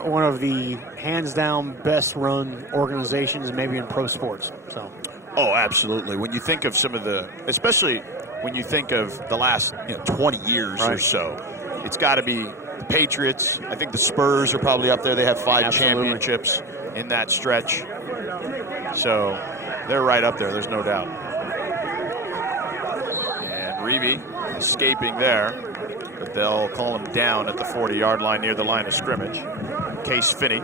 One of the hands-down best-run organizations maybe in pro sports. So. Oh, absolutely. When you think of some of the, especially when you think of the last 20 years or so, it's got to be the Patriots. I think the Spurs are probably up there. They have 5 championships in that stretch. So they're right up there. There's no doubt. And Reavie escaping there, but they'll call him down at the 40-yard line near the line of scrimmage. Case Finney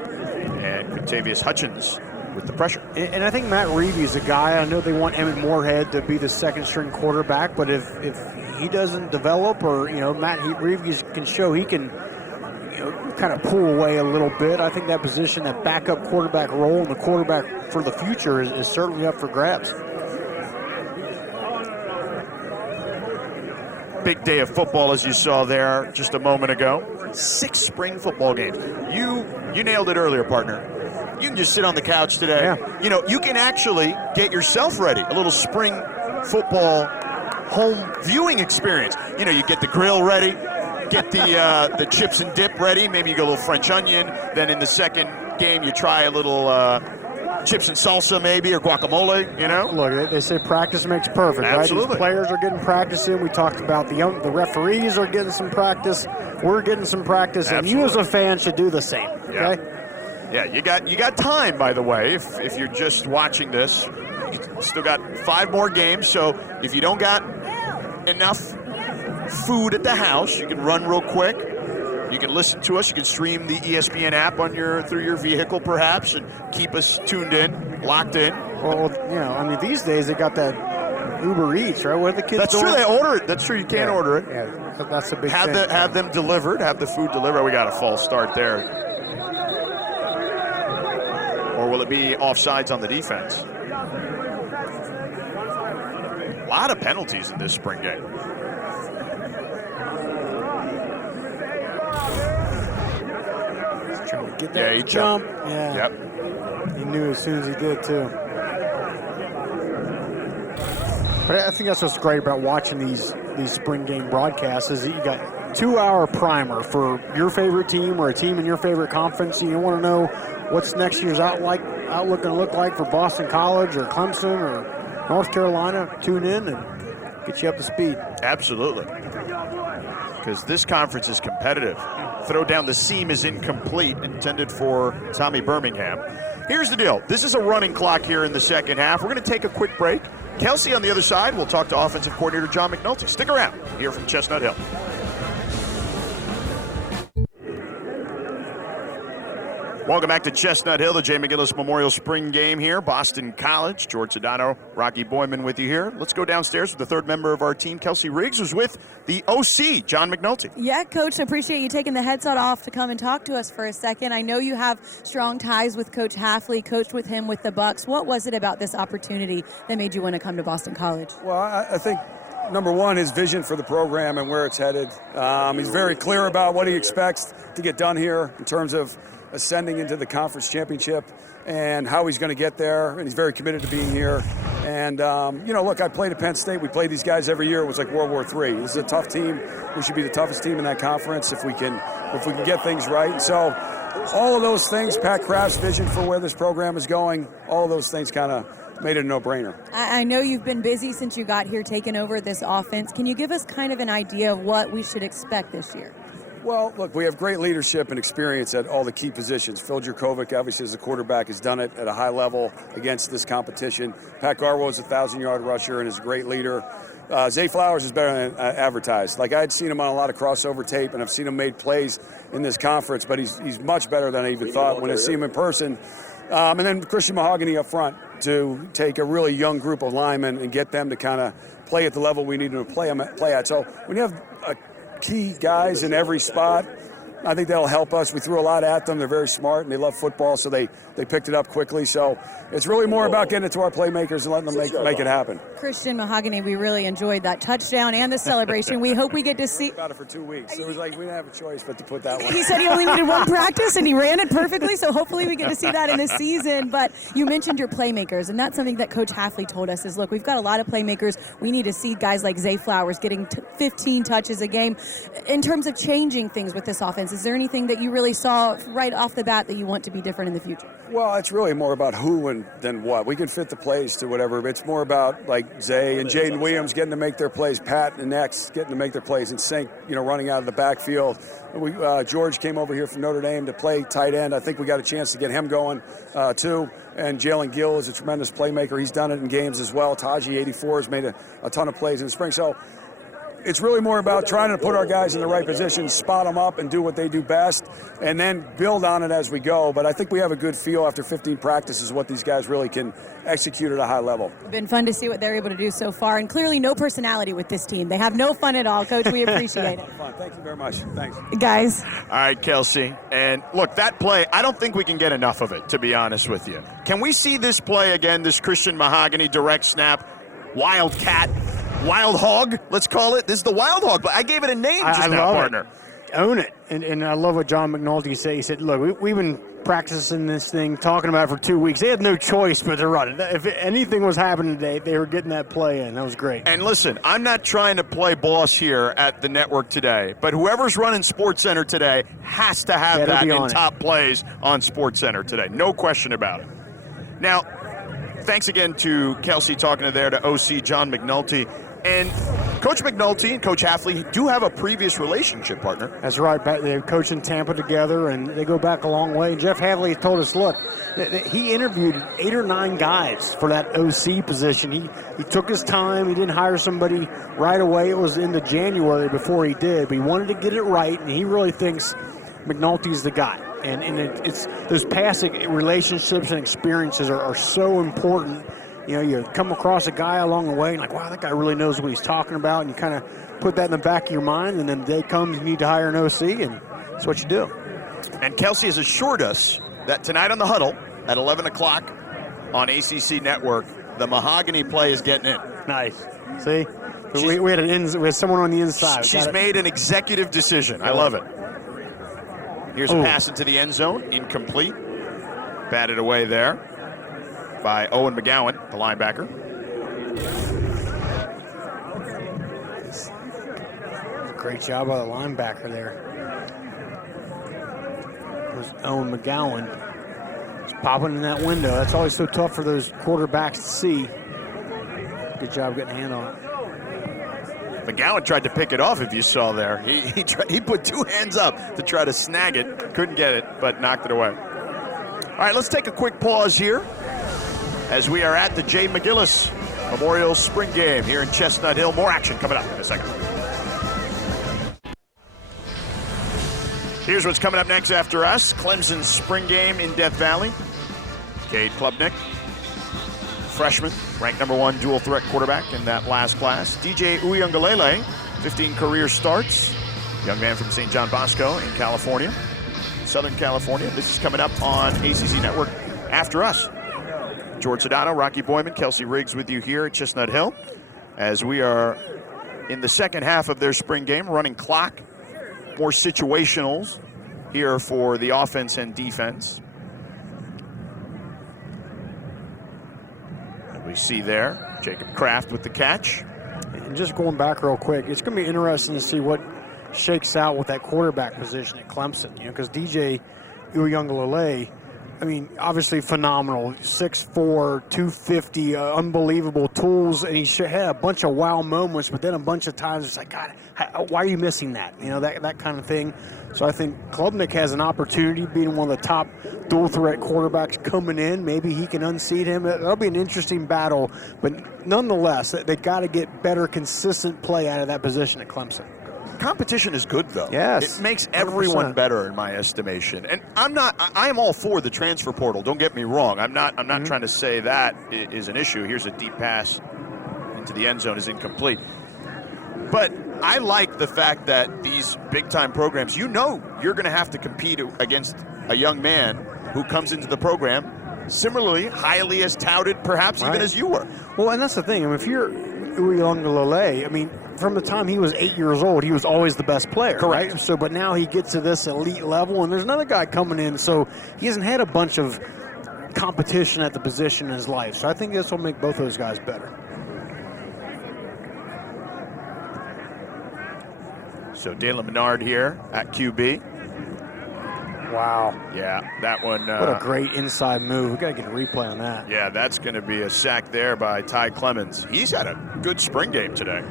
and Contavious Hutchins with the pressure. And I think Matt Reavie is a guy, I know they want Emmett Moorhead to be the second-string quarterback, but if he doesn't develop or, Matt Reavie can show he can, kind of pull away a little bit, I think that position, that backup quarterback role and the quarterback for the future is certainly up for grabs. Big day of football, as you saw there just a moment ago. 6 spring football games. You nailed it earlier, partner. You can just sit on the couch today. Yeah. You can actually get yourself ready. A little spring football home viewing experience. You get the grill ready, get the chips and dip ready. Maybe you go a little French onion. Then in the second game, you try a little chips and salsa maybe, or guacamole, Look, they say practice makes perfect, Absolutely. right? These players are getting practice in. We talked about the referees are getting some practice. We're getting some practice, Absolutely. And you as a fan should do the same, okay? Yeah, you got time, by the way, if you're just watching this. You still got 5 more games, so if you don't got enough food at the house, you can run real quick. You can listen to us. You can stream the ESPN app through your vehicle, perhaps, and keep us tuned in, locked in. Well, these days they got that Uber Eats, right? What are the kids That's doing? true. They order it. That's true. You can't order it. Yeah, that's a big thing. Have them delivered. Have the food delivered. We got a false start there. Or will it be offsides on the defense? A lot of penalties in this spring game. Trying to get that he jump. jumped. Yeah. Yep. He knew as soon as he did, too. But I think that's what's great about watching these spring game broadcasts is that you got 2-hour primer for your favorite team or a team in your favorite conference. You want to know what's next year's outlook going to look like for Boston College or Clemson or North Carolina. Tune in and get you up to speed. Absolutely. Because this conference is competitive. Throw down the seam is incomplete, intended for Tommy Birmingham. Here's the deal. This is a running clock here in the second half. We're going to take a quick break. Kelsey on the other side. We'll talk to offensive coordinator John McNulty. Stick around here from Chestnut Hill. Welcome back to Chestnut Hill, the Jay McGillis Memorial Spring Game here. Boston College, George Sedano, Rocky Boyman with you here. Let's go downstairs with the third member of our team, Kelsey Riggs, who's with the OC, John McNulty. Yeah, Coach, I appreciate you taking the headset off to come and talk to us for a second. I know you have strong ties with Coach Hafley, coached with him with the Bucks. What was it about this opportunity that made you want to come to Boston College? Well, I think, number one, his vision for the program and where it's headed. He's very clear about what he expects to get done here in terms of ascending into the conference championship and how he's going to get there, and he's very committed to being here. And, look, I played at Penn State. We played these guys every year. It was like World War III. This is a tough team. We should be the toughest team in that conference if we can get things right. So all of those things, Pat Kraft's vision for where this program is going, all of those things kind of made it a no-brainer. I know you've been busy since you got here taking over this offense. Can you give us kind of an idea of what we should expect this year? Well, look, we have great leadership and experience at all the key positions. Phil Jurkovec, obviously, as a quarterback, has done it at a high level against this competition. Pat Garwo is a 1,000-yard rusher and is a great leader. Zay Flowers is better than advertised. Like, I'd seen him on a lot of crossover tape, and I've seen him make plays in this conference, but he's much better than I even thought when I see him in person. And then Christian Mahogany up front to take a really young group of linemen and get them to kind of play at the level we need them to play at. So when you have key guys in every spot, I think that'll help us. We threw a lot at them. They're very smart, and they love football, so they picked it up quickly. So it's really more about getting it to our playmakers and letting them make it happen. Christian Mahogany, we really enjoyed that touchdown and the celebration. We hope we get to see. About it for 2 weeks. It was like we didn't have a choice but to put that one. He said he only needed one practice, and he ran it perfectly, so hopefully we get to see that in this season. But you mentioned your playmakers, and that's something that Coach Hafley told us is, look, we've got a lot of playmakers. We need to see guys like Zay Flowers getting 15 touches a game. In terms of changing things with this offense, is there anything that you really saw right off the bat that you want to be different in the future? Well, it's really more about who than what. We can fit the plays to whatever. It's more about like Zay and Jaden Williams getting to make their plays, Pat and X getting to make their plays, and Sink, running out of the backfield. George came over here from Notre Dame to play tight end. I think we got a chance to get him going too. And Jalen Gill is a tremendous playmaker. He's done it in games as well. Taji, 84, has made a ton of plays in the spring. So it's really more about trying to put our guys in the right position, spot them up, and do what they do best, and then build on it as we go. But I think we have a good feel after 15 practices what these guys really can execute at a high level. It's been fun to see what they're able to do so far, and clearly no personality with this team. They have no fun at all. Coach, we appreciate it. Fun. Thank you very much. Thanks. Guys. All right, Kelsey. And look, that play, I don't think we can get enough of it, to be honest with you. Can we see this play again, this Christian Mahogany direct snap, Wildcat, Wild Hog, let's call it? This is the Wild Hog, but I gave it a name just now, partner. Own it. And I love what John McNulty said. He said, look, we've been practicing this thing, talking about it for 2 weeks. They had no choice but to run it. If anything was happening today, they were getting that play in. That was great. And listen, I'm not trying to play boss here at the network today, but whoever's running SportsCenter today has to have that in top plays on SportsCenter today. No question about it. Now, thanks again to Kelsey talking to OC John McNulty. And Coach McNulty and Coach Hafley do have a previous relationship, partner. That's right. They coach in Tampa together, and they go back a long way. And Jeff Hafley told us, look, he interviewed 8 or 9 guys for that OC position. He took his time. He didn't hire somebody right away. It was into January before he did. But he wanted to get it right, and he really thinks McNulty's the guy. And it's those past relationships and experiences are so important. You come across a guy along the way and like, wow, that guy really knows what he's talking about, and you kind of put that in the back of your mind, and then the day comes you need to hire an OC, and that's what you do. And Kelsey has assured us that tonight on The Huddle at 11 o'clock on ACC Network, the Mahogany play is getting in. Nice. See? We had someone on the inside. She's made an executive decision. I love it. Here's a pass into the end zone, incomplete. Batted away there by Owen McGowan, the linebacker. Great job by the linebacker there. There's Owen McGowan. Just popping in that window. That's always so tough for those quarterbacks to see. Good job getting a hand on it. McGowan tried to pick it off, if you saw there. He put 2 hands up to try to snag it. Couldn't get it, but knocked it away. All right, let's take a quick pause here as we are at the Jay McGillis Memorial Spring Game here in Chestnut Hill. More action coming up in a second. Here's what's coming up next after us. Clemson's Spring Game in Death Valley. Cade Klubnik, freshman, ranked number 1 dual threat quarterback in that last class. DJ Uiagalelei, 15 career starts. Young man from St. John Bosco in California, Southern California. This is coming up on ACC Network after us. George Sedano, Rocky Boyman, Kelsey Riggs with you here at Chestnut Hill as we are in the second half of their spring game, running clock, more situationals here for the offense and defense. And we see there Jacob Kraft with the catch. And just going back real quick, it's going to be interesting to see what shakes out with that quarterback position at Clemson, because DJ Uiagalelei, I mean, obviously phenomenal. 6'4", 250, unbelievable tools, and he had a bunch of wow moments, but then a bunch of times it's like, God, why are you missing that? That kind of thing. So I think Klubnik has an opportunity, being one of the top dual-threat quarterbacks coming in. Maybe he can unseat him. That'll be an interesting battle, but nonetheless, they got to get better, consistent play out of that position at Clemson. Competition is good, though. Yes. It makes everyone 100%. Better, in my estimation. And I am all for the transfer portal. Don't get me wrong. I'm not trying to say that is an issue. Here's a deep pass into the end zone, is incomplete. But I like the fact that these big-time programs, you're going to have to compete against a young man who comes into the program similarly highly as touted, perhaps even as you were. Well, and that's the thing. I mean, if you're Uiagalelei, I mean, from the time he was 8 years old, he was always the best player. Correct. Right? So, but now he gets to this elite level, and there's another guy coming in, so he hasn't had a bunch of competition at the position in his life. So I think this will make both those guys better. So Dalen Menard here at QB. Wow. Yeah, that one. What a great inside move. We've got to get a replay on that. Yeah, that's going to be a sack there by Ty Clemens. He's had a good spring game today.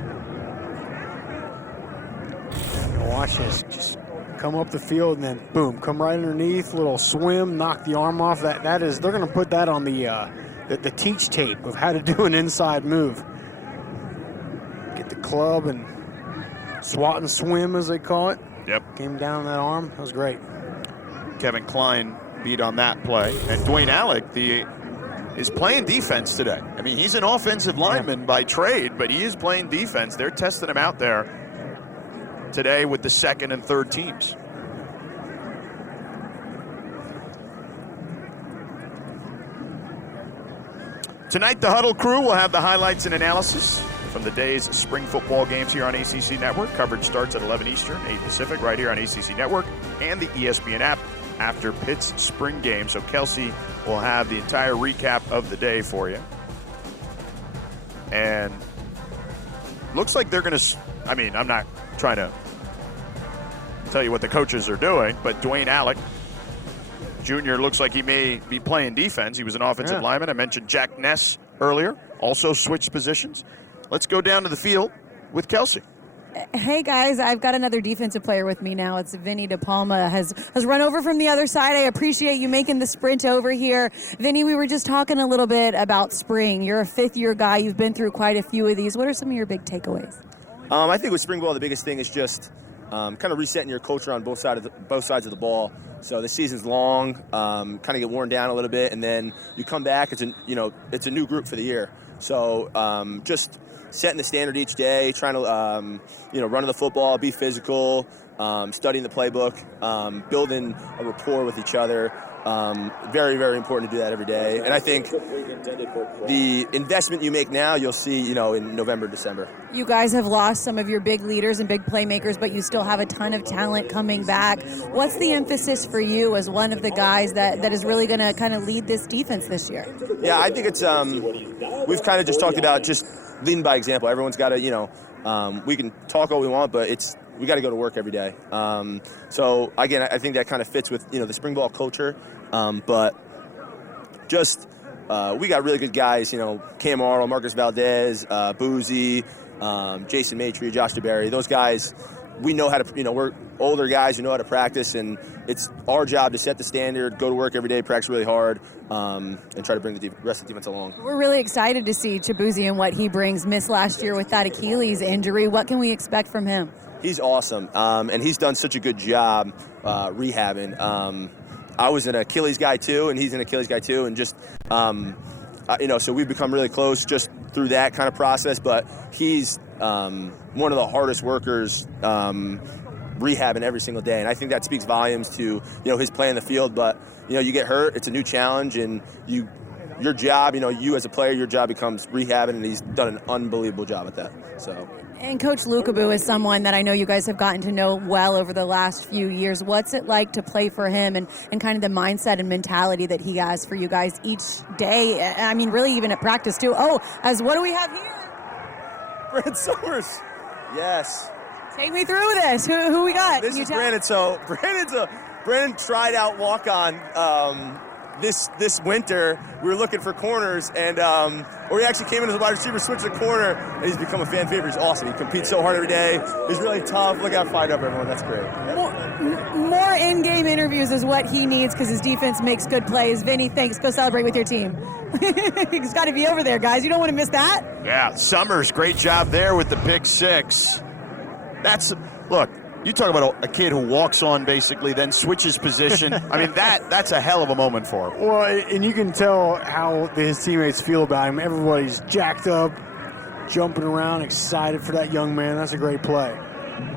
Watch this. Just come up the field and then, boom, come right underneath, little swim, knock the arm off. That is, they're going to put that on the teach tape of how to do an inside move. Get the club and swat and swim, as they call it. Yep. Came down that arm. That was great. Kevin Klein beat on that play. And Dwayne Alec is playing defense today. I mean, he's an offensive lineman by trade, but he is playing defense. They're testing him out there today with the second and third teams. Tonight, the Huddle crew will have the highlights and analysis from the day's spring football games here on ACC Network. Coverage starts at 11 Eastern, 8 Pacific, right here on ACC Network and the ESPN app after Pitt's spring game. So Kelsey will have the entire recap of the day for you. And looks like they're going to, I mean, I'm not trying to tell you what the coaches are doing, but Dwayne Alec Jr. looks like he may be playing defense. He was an offensive lineman. I mentioned Jack Ness earlier, also switched positions. Let's go down to the field with Kelsey. Hey guys, I've got another defensive player with me now. It's Vinny DePalma has run over from the other side. I appreciate you making the sprint over here. Vinny, we were just talking a little bit about spring. You're a fifth-year guy. You've been through quite a few of these. What are some of your big takeaways? I think with spring ball, the biggest thing is just kind of resetting your culture on both sides of the ball. So the season's long, kind of get worn down a little bit, and then you come back. It's a new group for the year. So just setting the standard each day, trying to run the football, be physical, studying the playbook, building a rapport with each other. Very, very important to do that every day. And I think the investment you make now, you'll see, in November, December. You guys have lost some of your big leaders and big playmakers, but you still have a ton of talent coming back. What's the emphasis for you as one of the guys that is really going to kind of lead this defense this year? Yeah, I think it's we've kind of just talked about just leading by example. Everyone's got to, we can talk all we want, but we got to go to work every day. So again, I think that kind of fits with the spring ball culture. But just we got really good guys. Cam Arnold, Marcus Valdez, Boozy, Jason Maitre, Josh DeBerry. Those guys, we know how to. We're older guys who know how to practice, and it's our job to set the standard, go to work every day, practice really hard, and try to bring the rest of the defense along. We're really excited to see Chibuzi and what he brings. Missed last year with that Achilles injury. What can we expect from him? He's awesome, and he's done such a good job rehabbing. I was an Achilles guy too, and he's an Achilles guy too, and just so we've become really close just through that kind of process. But he's one of the hardest workers rehabbing every single day, and I think that speaks volumes to his play in the field. But you get hurt, it's a new challenge, and your job, you as a player, your job becomes rehabbing, and he's done an unbelievable job at that. So. And Coach Lukabu is someone that I know you guys have gotten to know well over the last few years. What's it like to play for him and kind of the mindset and mentality that he has for you guys each day? I mean, really even at practice too. Oh, what do we have here? Brandon Summers. Yes. Take me through this. Who we got? This is Brandon. So Brandon tried out walk-on this winter. We were looking for corners, and or he actually came in as a wide receiver, switched the corner, and he's become a fan favorite. He's awesome. He competes so hard every day. He's really tough. Look how fired up everyone. That's great. More in-game interviews is what he needs because his defense makes good plays. Vinny, thanks. Go celebrate with your team. He's got to be over there, guys. You don't want to miss that. Yeah, Summers, great job there with the pick six. Look, you talk about a kid who walks on basically, then switches position. I mean, that's a hell of a moment for him. Well, and you can tell how his teammates feel about him. Everybody's jacked up, jumping around, excited for that young man. That's a great play.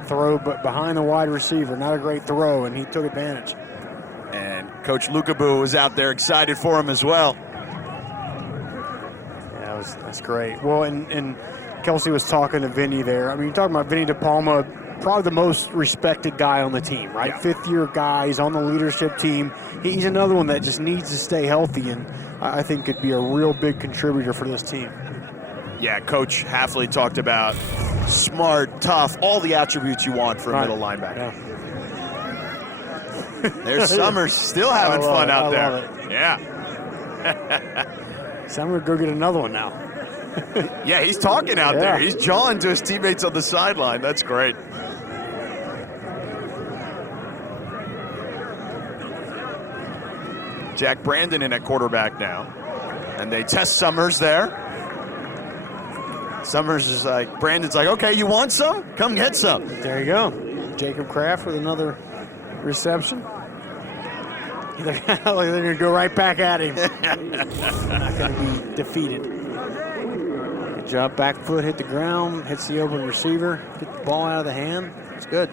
Throw but behind the wide receiver, not a great throw, and he took advantage. And Coach Lukabu was out there excited for him as well. Yeah, that's great. Well, and Kelsey was talking to Vinny there. I mean, you're talking about Vinny DePalma, probably the most respected guy on the team, right? Yeah. Fifth-year guy. He's on the leadership team. He's another one that just needs to stay healthy, and I think could be a real big contributor for this team. Yeah, Coach Hafley talked about smart, tough, all the attributes you want for a middle linebacker. Yeah. There's Summers still having fun out there. Love it. Yeah. So I'm going to go get another one now. Yeah, he's talking out there. He's jawing to his teammates on the sideline. That's great. Jack Brandon in at quarterback now. And they test Summers there. Summers is like, Brandon's like, okay, you want some? Come get some. There you go. Jacob Kraft with another reception. They're going to go right back at him. Not going to be defeated. Good job. Back foot hit the ground, hits the open receiver, get the ball out of the hand. It's good.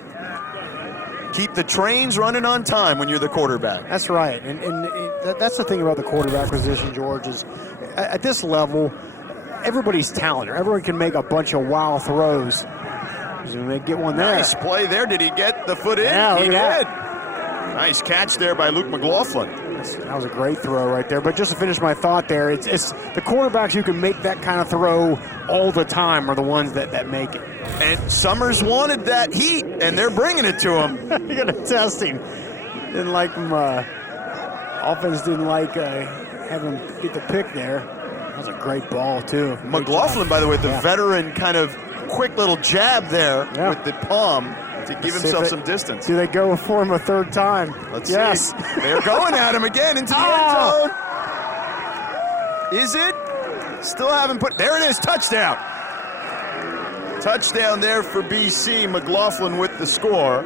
Keep the trains running on time when you're the quarterback. That's right. And that's the thing about the quarterback position, George, is at this level, everybody's talented. Everyone can make a bunch of wow throws. They get one there. Nice play there. Did he get the foot in? Yeah, he did. Nice catch there by Luke McLaughlin. That was a great throw right there. But just to finish my thought there, it's the quarterbacks who can make that kind of throw all the time are the ones that make it. And Summers wanted that heat, and they're bringing it to him. You're going to test him. Didn't like him. Offense didn't like having him get the pick there. That was a great ball, too. Great McLaughlin, job. by the way, the veteran kind of quick little jab there with the palm to give himself some distance. Do they go for him a third time? Let's yes. see. They're going at him again into the end zone. Is it? Still haven't put. There it is. Touchdown. Touchdown there for BC. McLaughlin with the score.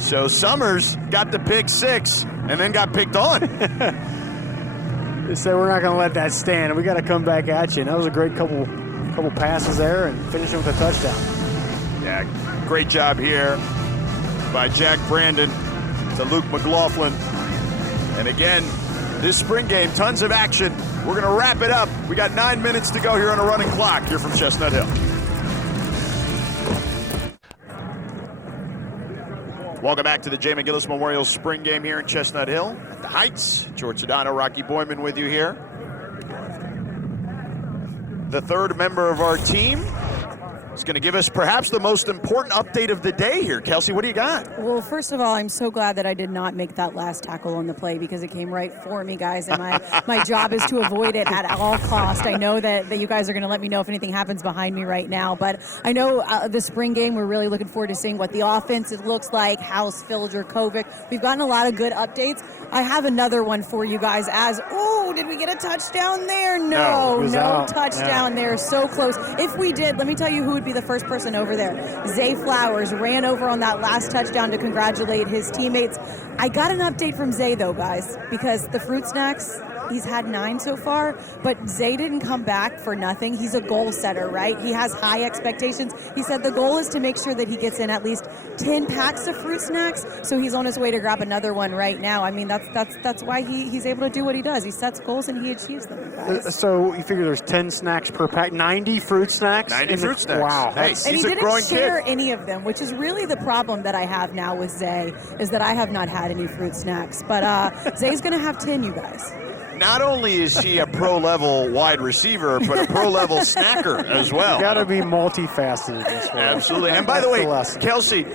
So Summers got the pick six and then got picked on. They said we're not going to let that stand. We got to come back at you. And that was a great couple passes there and finishing with a touchdown. Yeah, great job here by Jack Brandon to Luke McLaughlin. And again, this spring game, tons of action. We're going to wrap it up. We got 9 minutes to go here on a running clock here from Chestnut Hill. Welcome back to the Jay McGillis Memorial Spring Game here in Chestnut Hill at the Heights. George Sedano, Rocky Boyman with you here. The third member of our team is going to give us perhaps the most important update of the day here. Kelsey, what do you got? Well, first of all, I'm so glad that I did not make that last tackle on the play because it came right for me, guys, and my job is to avoid it at all cost. I know that you guys are going to let me know if anything happens behind me right now, but I know the spring game, we're really looking forward to seeing what the offense it looks like, House, Filger, Kovic. We've gotten a lot of good updates. I have another one for you guys did we get a touchdown there? No touchdown there. So close. If we did, let me tell you who would be the first person over there. Zay Flowers ran over on that last touchdown to congratulate his teammates. I got an update from Zay, though, guys, because the fruit snacks, he's had 9 so far, but Zay didn't come back for nothing. He's a goal setter, right? He has high expectations. He said the goal is to make sure that he gets in at least 10 packs of fruit snacks, so he's on his way to grab another one right now. I mean, that's why he's able to do what he does. He sets goals and he achieves them, guys. So you figure there's 10 snacks per pack, 90 fruit snacks? 90 fruit snacks. Wow. Hey, and he's he a didn't growing share kid. any of them, which is really the problem that I have now with Zay, is that I have not had any fruit snacks. But Zay's going to have 10, you guys. Not only is he a pro-level wide receiver, but a pro-level snacker as well. You got to be multifaceted in this one. Absolutely. And by the way, Kelsey,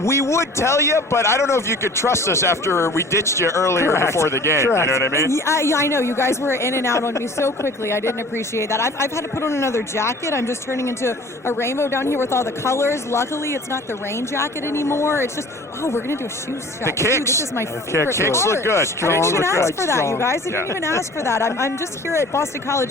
we would tell you, but I don't know if you could trust us after we ditched you earlier before the game. Correct. You know what I mean? Yeah, I know. You guys were in and out on me so quickly. I didn't appreciate that. I've had to put on another jacket. I'm just turning into a rainbow down here with all the colors. Luckily, it's not the rain jacket anymore. It's just, we're going to do a shoe shot. The kicks. This is my favorite kicks part. look good. I didn't even ask for that, strong. you guys. I didn't even ask for that. I'm just here at Boston College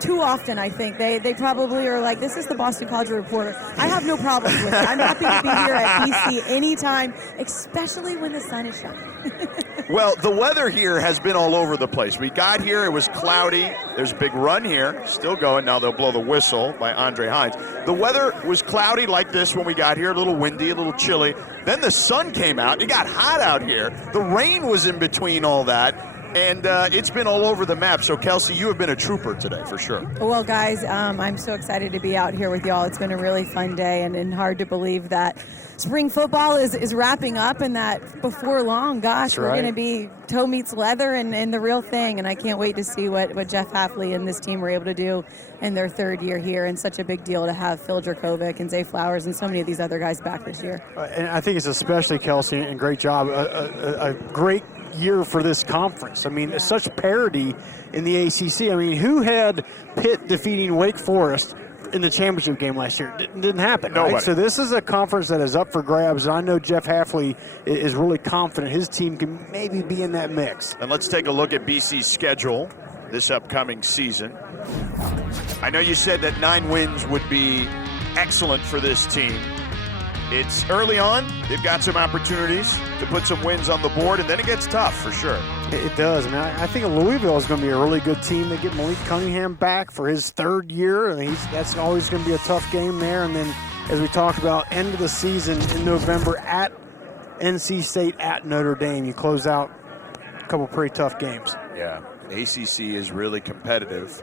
too often, I think. They probably are like, this is the Boston College Reporter. I have no problem with it. I'm happy to be here at BC anytime, especially when the sun is shining. Well, the weather here has been all over the place. We got here, it was cloudy. There's a big run here, still going. Now they'll blow the whistle by Andre Hines. The weather was cloudy like this when we got here, a little windy, a little chilly. Then the sun came out. It got hot out here. The rain was in between all that. And it's been all over the map. So, Kelsey, you have been a trooper today, for sure. Well, guys, I'm so excited to be out here with y'all. It's been a really fun day, and hard to believe that spring football is wrapping up and that before long, gosh, we're going to be toe meets leather and the real thing. And I can't wait to see what Jeff Hafley and this team were able to do in their third year here. And such a big deal to have Phil Dracovic and Zay Flowers and so many of these other guys back this year. And I think it's especially, Kelsey, and great job, a great year for this conference. I mean, such parity in the ACC. I mean, who had Pitt defeating Wake Forest in the championship game last year? Didn't happen. Nobody. Right? So this is a conference that is up for grabs, and I know Jeff Hafley is really confident his team can maybe be in that mix. And let's take a look at BC's schedule this upcoming season. I know you said that 9 wins would be excellent for this team. It's early on. They've got some opportunities to put some wins on the board, and then it gets tough for sure. It does. I mean, I think Louisville is going to be a really good team. They get Malik Cunningham back for his third year, and that's always going to be a tough game there. And then, as we talked about, end of the season in November at NC State, at Notre Dame. You close out a couple pretty tough games. Yeah, ACC is really competitive.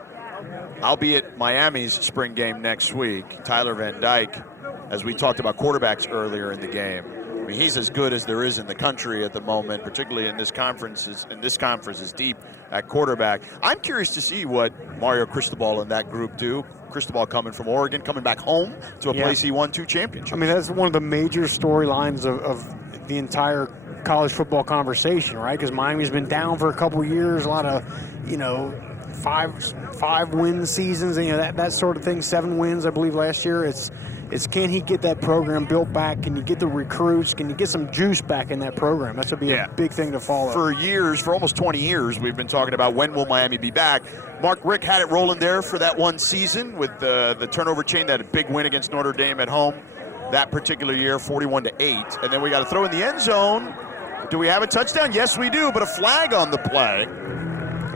I'll be at Miami's spring game next week. Tyler Van Dyke, as we talked about quarterbacks earlier in the game, I mean, he's as good as there is in the country at the moment, particularly in this conference. And this conference is deep at quarterback. I'm curious to see what Mario Cristobal and that group do. Cristobal coming from Oregon, coming back home to a place he won 2 championships. I mean, that's one of the major storylines of the entire college football conversation, right? Because Miami's been down for a couple of years, a lot of, five win seasons, that sort of thing. 7 wins, I believe, last year. It's can he get that program built back? Can you get the recruits? Can you get some juice back in that program? That's going to be a big thing to follow. For almost 20 years, we've been talking about when will Miami be back. Mark Richt had it rolling there for that one season with the turnover chain, that big win against Notre Dame at home that particular year, 41-8. And then we got to throw in the end zone. Do we have a touchdown? Yes, we do, but a flag on the play.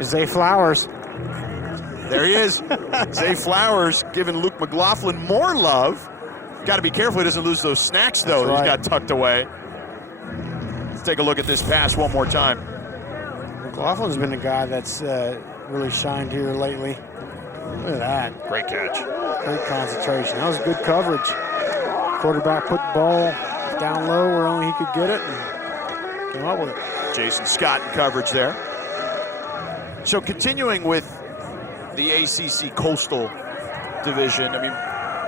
Zay Flowers. There he is. Zay Flowers giving Luke McLaughlin more love. Got to be careful he doesn't lose those snacks, though. He's got tucked away. Let's take a look at this pass one more time. McLaughlin's been a guy that's really shined here lately. Look at that. Great catch. Great concentration. That was good coverage. Quarterback put the ball down low where only he could get it and came up with it. Jason Scott in coverage there. So continuing with the ACC Coastal Division, I mean,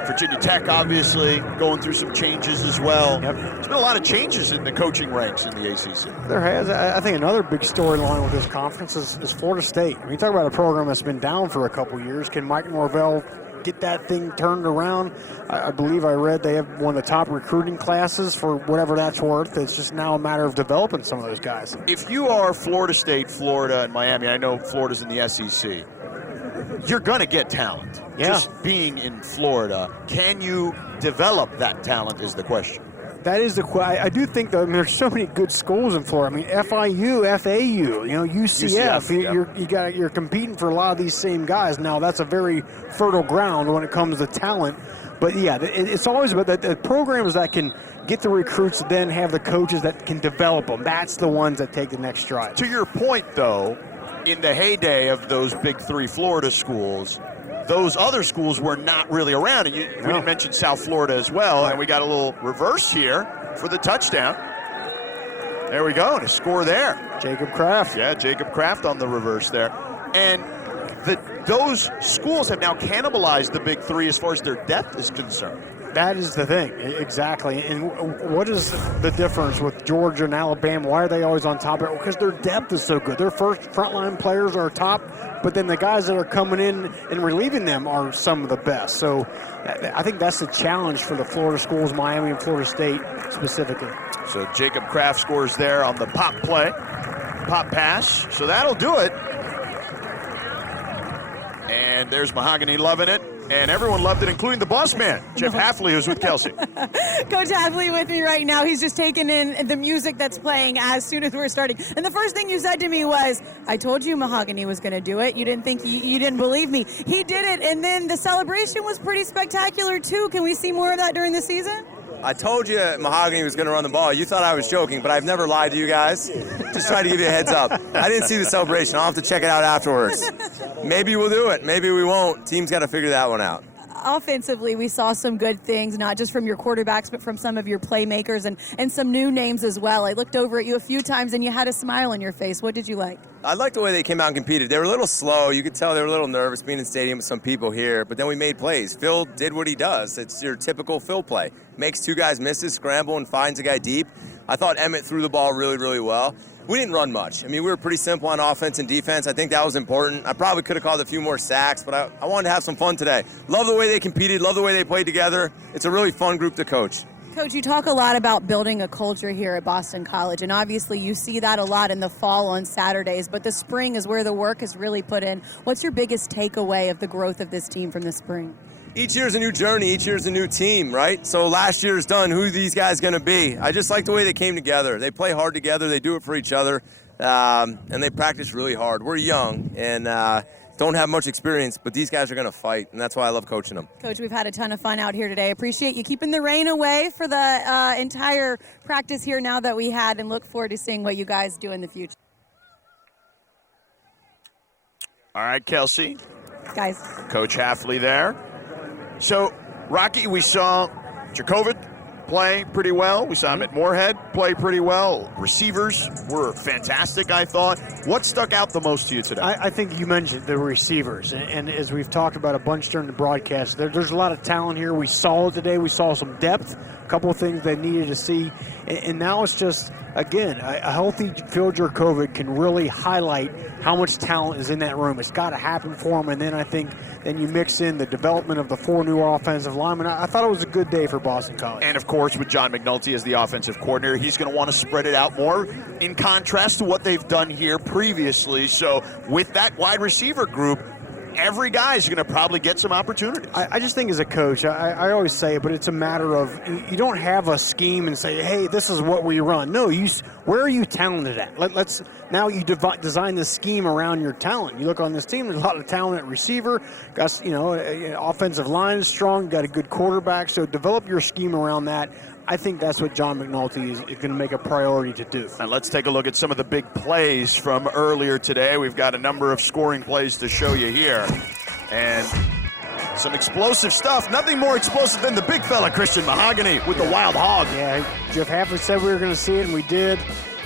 Virginia Tech obviously going through some changes as well. Yep. There's been a lot of changes in the coaching ranks in the ACC. There has. I think another big storyline with this conference is Florida State. I mean, you talk about a program that's been down for a couple years. Can Mike Norvell get that thing turned around? I believe I read they have one of the top recruiting classes for whatever that's worth. It's just now a matter of developing some of those guys. If you are Florida State, Florida, and Miami, I know Florida's in the SEC, you're going to get talent. Yeah. Just being in Florida, can you develop that talent is the question. That is the question. I do think, though, I mean, there's so many good schools in Florida. I mean, FIU, FAU, UCF. You're competing for a lot of these same guys. Now, that's a very fertile ground when it comes to talent. But, yeah, it's always about the programs that can get the recruits, then have the coaches that can develop them. That's the ones that take the next stride. To your point, though, in the heyday of those big 3 Florida schools, those other schools were not really around. And we didn't mention South Florida as well. And we got a little reverse here for the touchdown. There we go. And a score there. Jacob Kraft. Yeah, Jacob Kraft on the reverse there. And those schools have now cannibalized the big 3 as far as their depth is concerned. That is the thing, exactly. And what is the difference with Georgia and Alabama? Why are they always on top of it? Because their depth is so good. Their first frontline players are top, but then the guys that are coming in and relieving them are some of the best. So I think that's the challenge for the Florida schools, Miami and Florida State specifically. So Jacob Kraft scores there on the pop play, pop pass. So that'll do it. And there's Mahogany loving it. And everyone loved it, including the boss man, Jeff Hafley, who's with Kelsey. Coach Hafley with me right now. He's just taking in the music that's playing as soon as we're starting. And the first thing you said to me was, I told you Mahogany was going to do it. You didn't think, you didn't believe me. He did it, and then the celebration was pretty spectacular, too. Can we see more of that during the season? I told you Mahogany was going to run the ball. You thought I was joking, but I've never lied to you guys. Just trying to give you a heads up. I didn't see the celebration. I'll have to check it out afterwards. Maybe we'll do it. Maybe we won't. Team's got to figure that one out. Offensively, we saw some good things, not just from your quarterbacks, but from some of your playmakers and some new names as well. I looked over at you a few times, and you had a smile on your face. What did you like? I liked the way they came out and competed. They were a little slow. You could tell they were a little nervous being in the stadium with some people here, but then we made plays. Phil did what he does. It's your typical Phil play. Makes two guys misses, scramble, and finds a guy deep. I thought Emmett threw the ball really, really well. We didn't run much. I mean, we were pretty simple on offense and defense. I think that was important. I probably could have called a few more sacks, but I wanted to have some fun today. Love the way they competed. Love the way they played together. It's a really fun group to coach. Coach, you talk a lot about building a culture here at Boston College, and obviously you see that a lot in the fall on Saturdays, but the spring is where the work is really put in. What's your biggest takeaway of the growth of this team from the spring? Each year's a new journey. Each year's a new team, right? So last year's done. Who are these guys going to be? I just like the way they came together. They play hard together. They do it for each other, and they practice really hard. We're young and don't have much experience, but these guys are going to fight, and that's why I love coaching them. Coach, we've had a ton of fun out here today. Appreciate you keeping the rain away for the entire practice here now that we had, and look forward to seeing what you guys do in the future. All right, Kelsey. Guys. Coach Hafley there. So, Rocky, we saw Jurkovec play pretty well. We saw him at Moorhead play pretty well. Receivers were fantastic, I thought. What stuck out the most to you today? I think you mentioned the receivers, and as we've talked about a bunch during the broadcast, there's a lot of talent here. We saw it today. We saw some depth, a couple of things they needed to see, and now it's just, again, a healthy Phil Jurkovec can really highlight how much talent is in that room. It's got to happen for him, and then I think then you mix in the development of the 4 new offensive linemen. I thought it was a good day for Boston College. And, of course, with John McNulty as the offensive coordinator, he's going to want to spread it out more in contrast to what they've done here previously. So with that wide receiver group, every guy is going to probably get some opportunities. I just think as a coach, I always say it, but it's a matter of you don't have a scheme and say, hey, this is what we run. No, where are you talented at? Let's now you design the scheme around your talent. You look on this team, there's a lot of talent at receiver, got offensive line is strong, got a good quarterback, so develop your scheme around that. I think that's what John McNulty is going to make a priority to do. And let's take a look at some of the big plays from earlier today. We've got a number of scoring plays to show you here. And some explosive stuff. Nothing more explosive than the big fella, Christian Mahogany, with the wild hog. Yeah, Jeff Hafley said we were going to see it, and we did.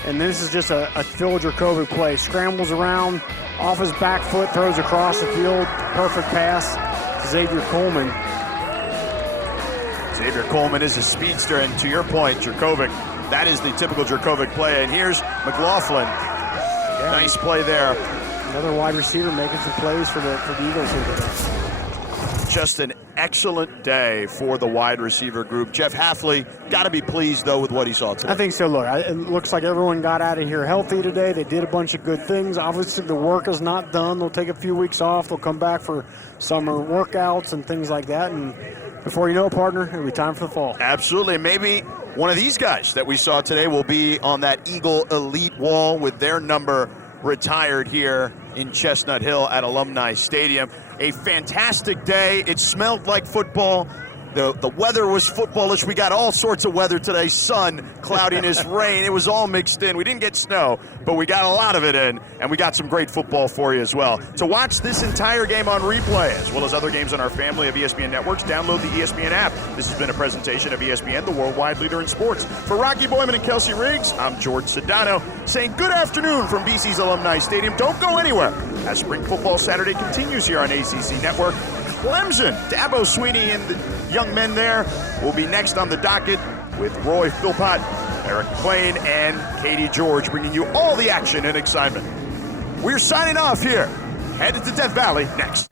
And this is just a Phil Jurkovec play. Scrambles around, off his back foot, throws across the field. Perfect pass to Xavier Coleman. Xavier Coleman is a speedster, and to your point, Jurkovec, that is the typical Jurkovec play. And here's McLaughlin. Yeah. Nice play there. Another wide receiver making some plays for the Eagles here today. Just an excellent day for the wide receiver group. Jeff Hafley got to be pleased, though, with what he saw today. I think so. Look, it looks like everyone got out of here healthy today. They did a bunch of good things. Obviously, the work is not done. They'll take a few weeks off. They'll come back for summer workouts and things like that. And before you know it, partner, it'll be time for the fall. Absolutely. Maybe one of these guys that we saw today will be on that Eagle Elite wall with their number retired here in Chestnut Hill at Alumni Stadium. A fantastic day. It smelled like football. The weather was footballish. We got all sorts of weather today. Sun, cloudiness, rain. It was all mixed in. We didn't get snow, but we got a lot of it in, and we got some great football for you as well. To watch this entire game on replay, as well as other games on our family of ESPN networks, download the ESPN app. This has been a presentation of ESPN, the worldwide leader in sports. For Rocky Boyman and Kelsey Riggs, I'm George Sedano, saying good afternoon from BC's Alumni Stadium. Don't go anywhere as Spring Football Saturday continues here on ACC Network. Clemson, Dabo Swinney and the young men there will be next on the docket with Roy Philpott, Eric McLean, and Katie George bringing you all the action and excitement. We're signing off here. Headed to Death Valley next.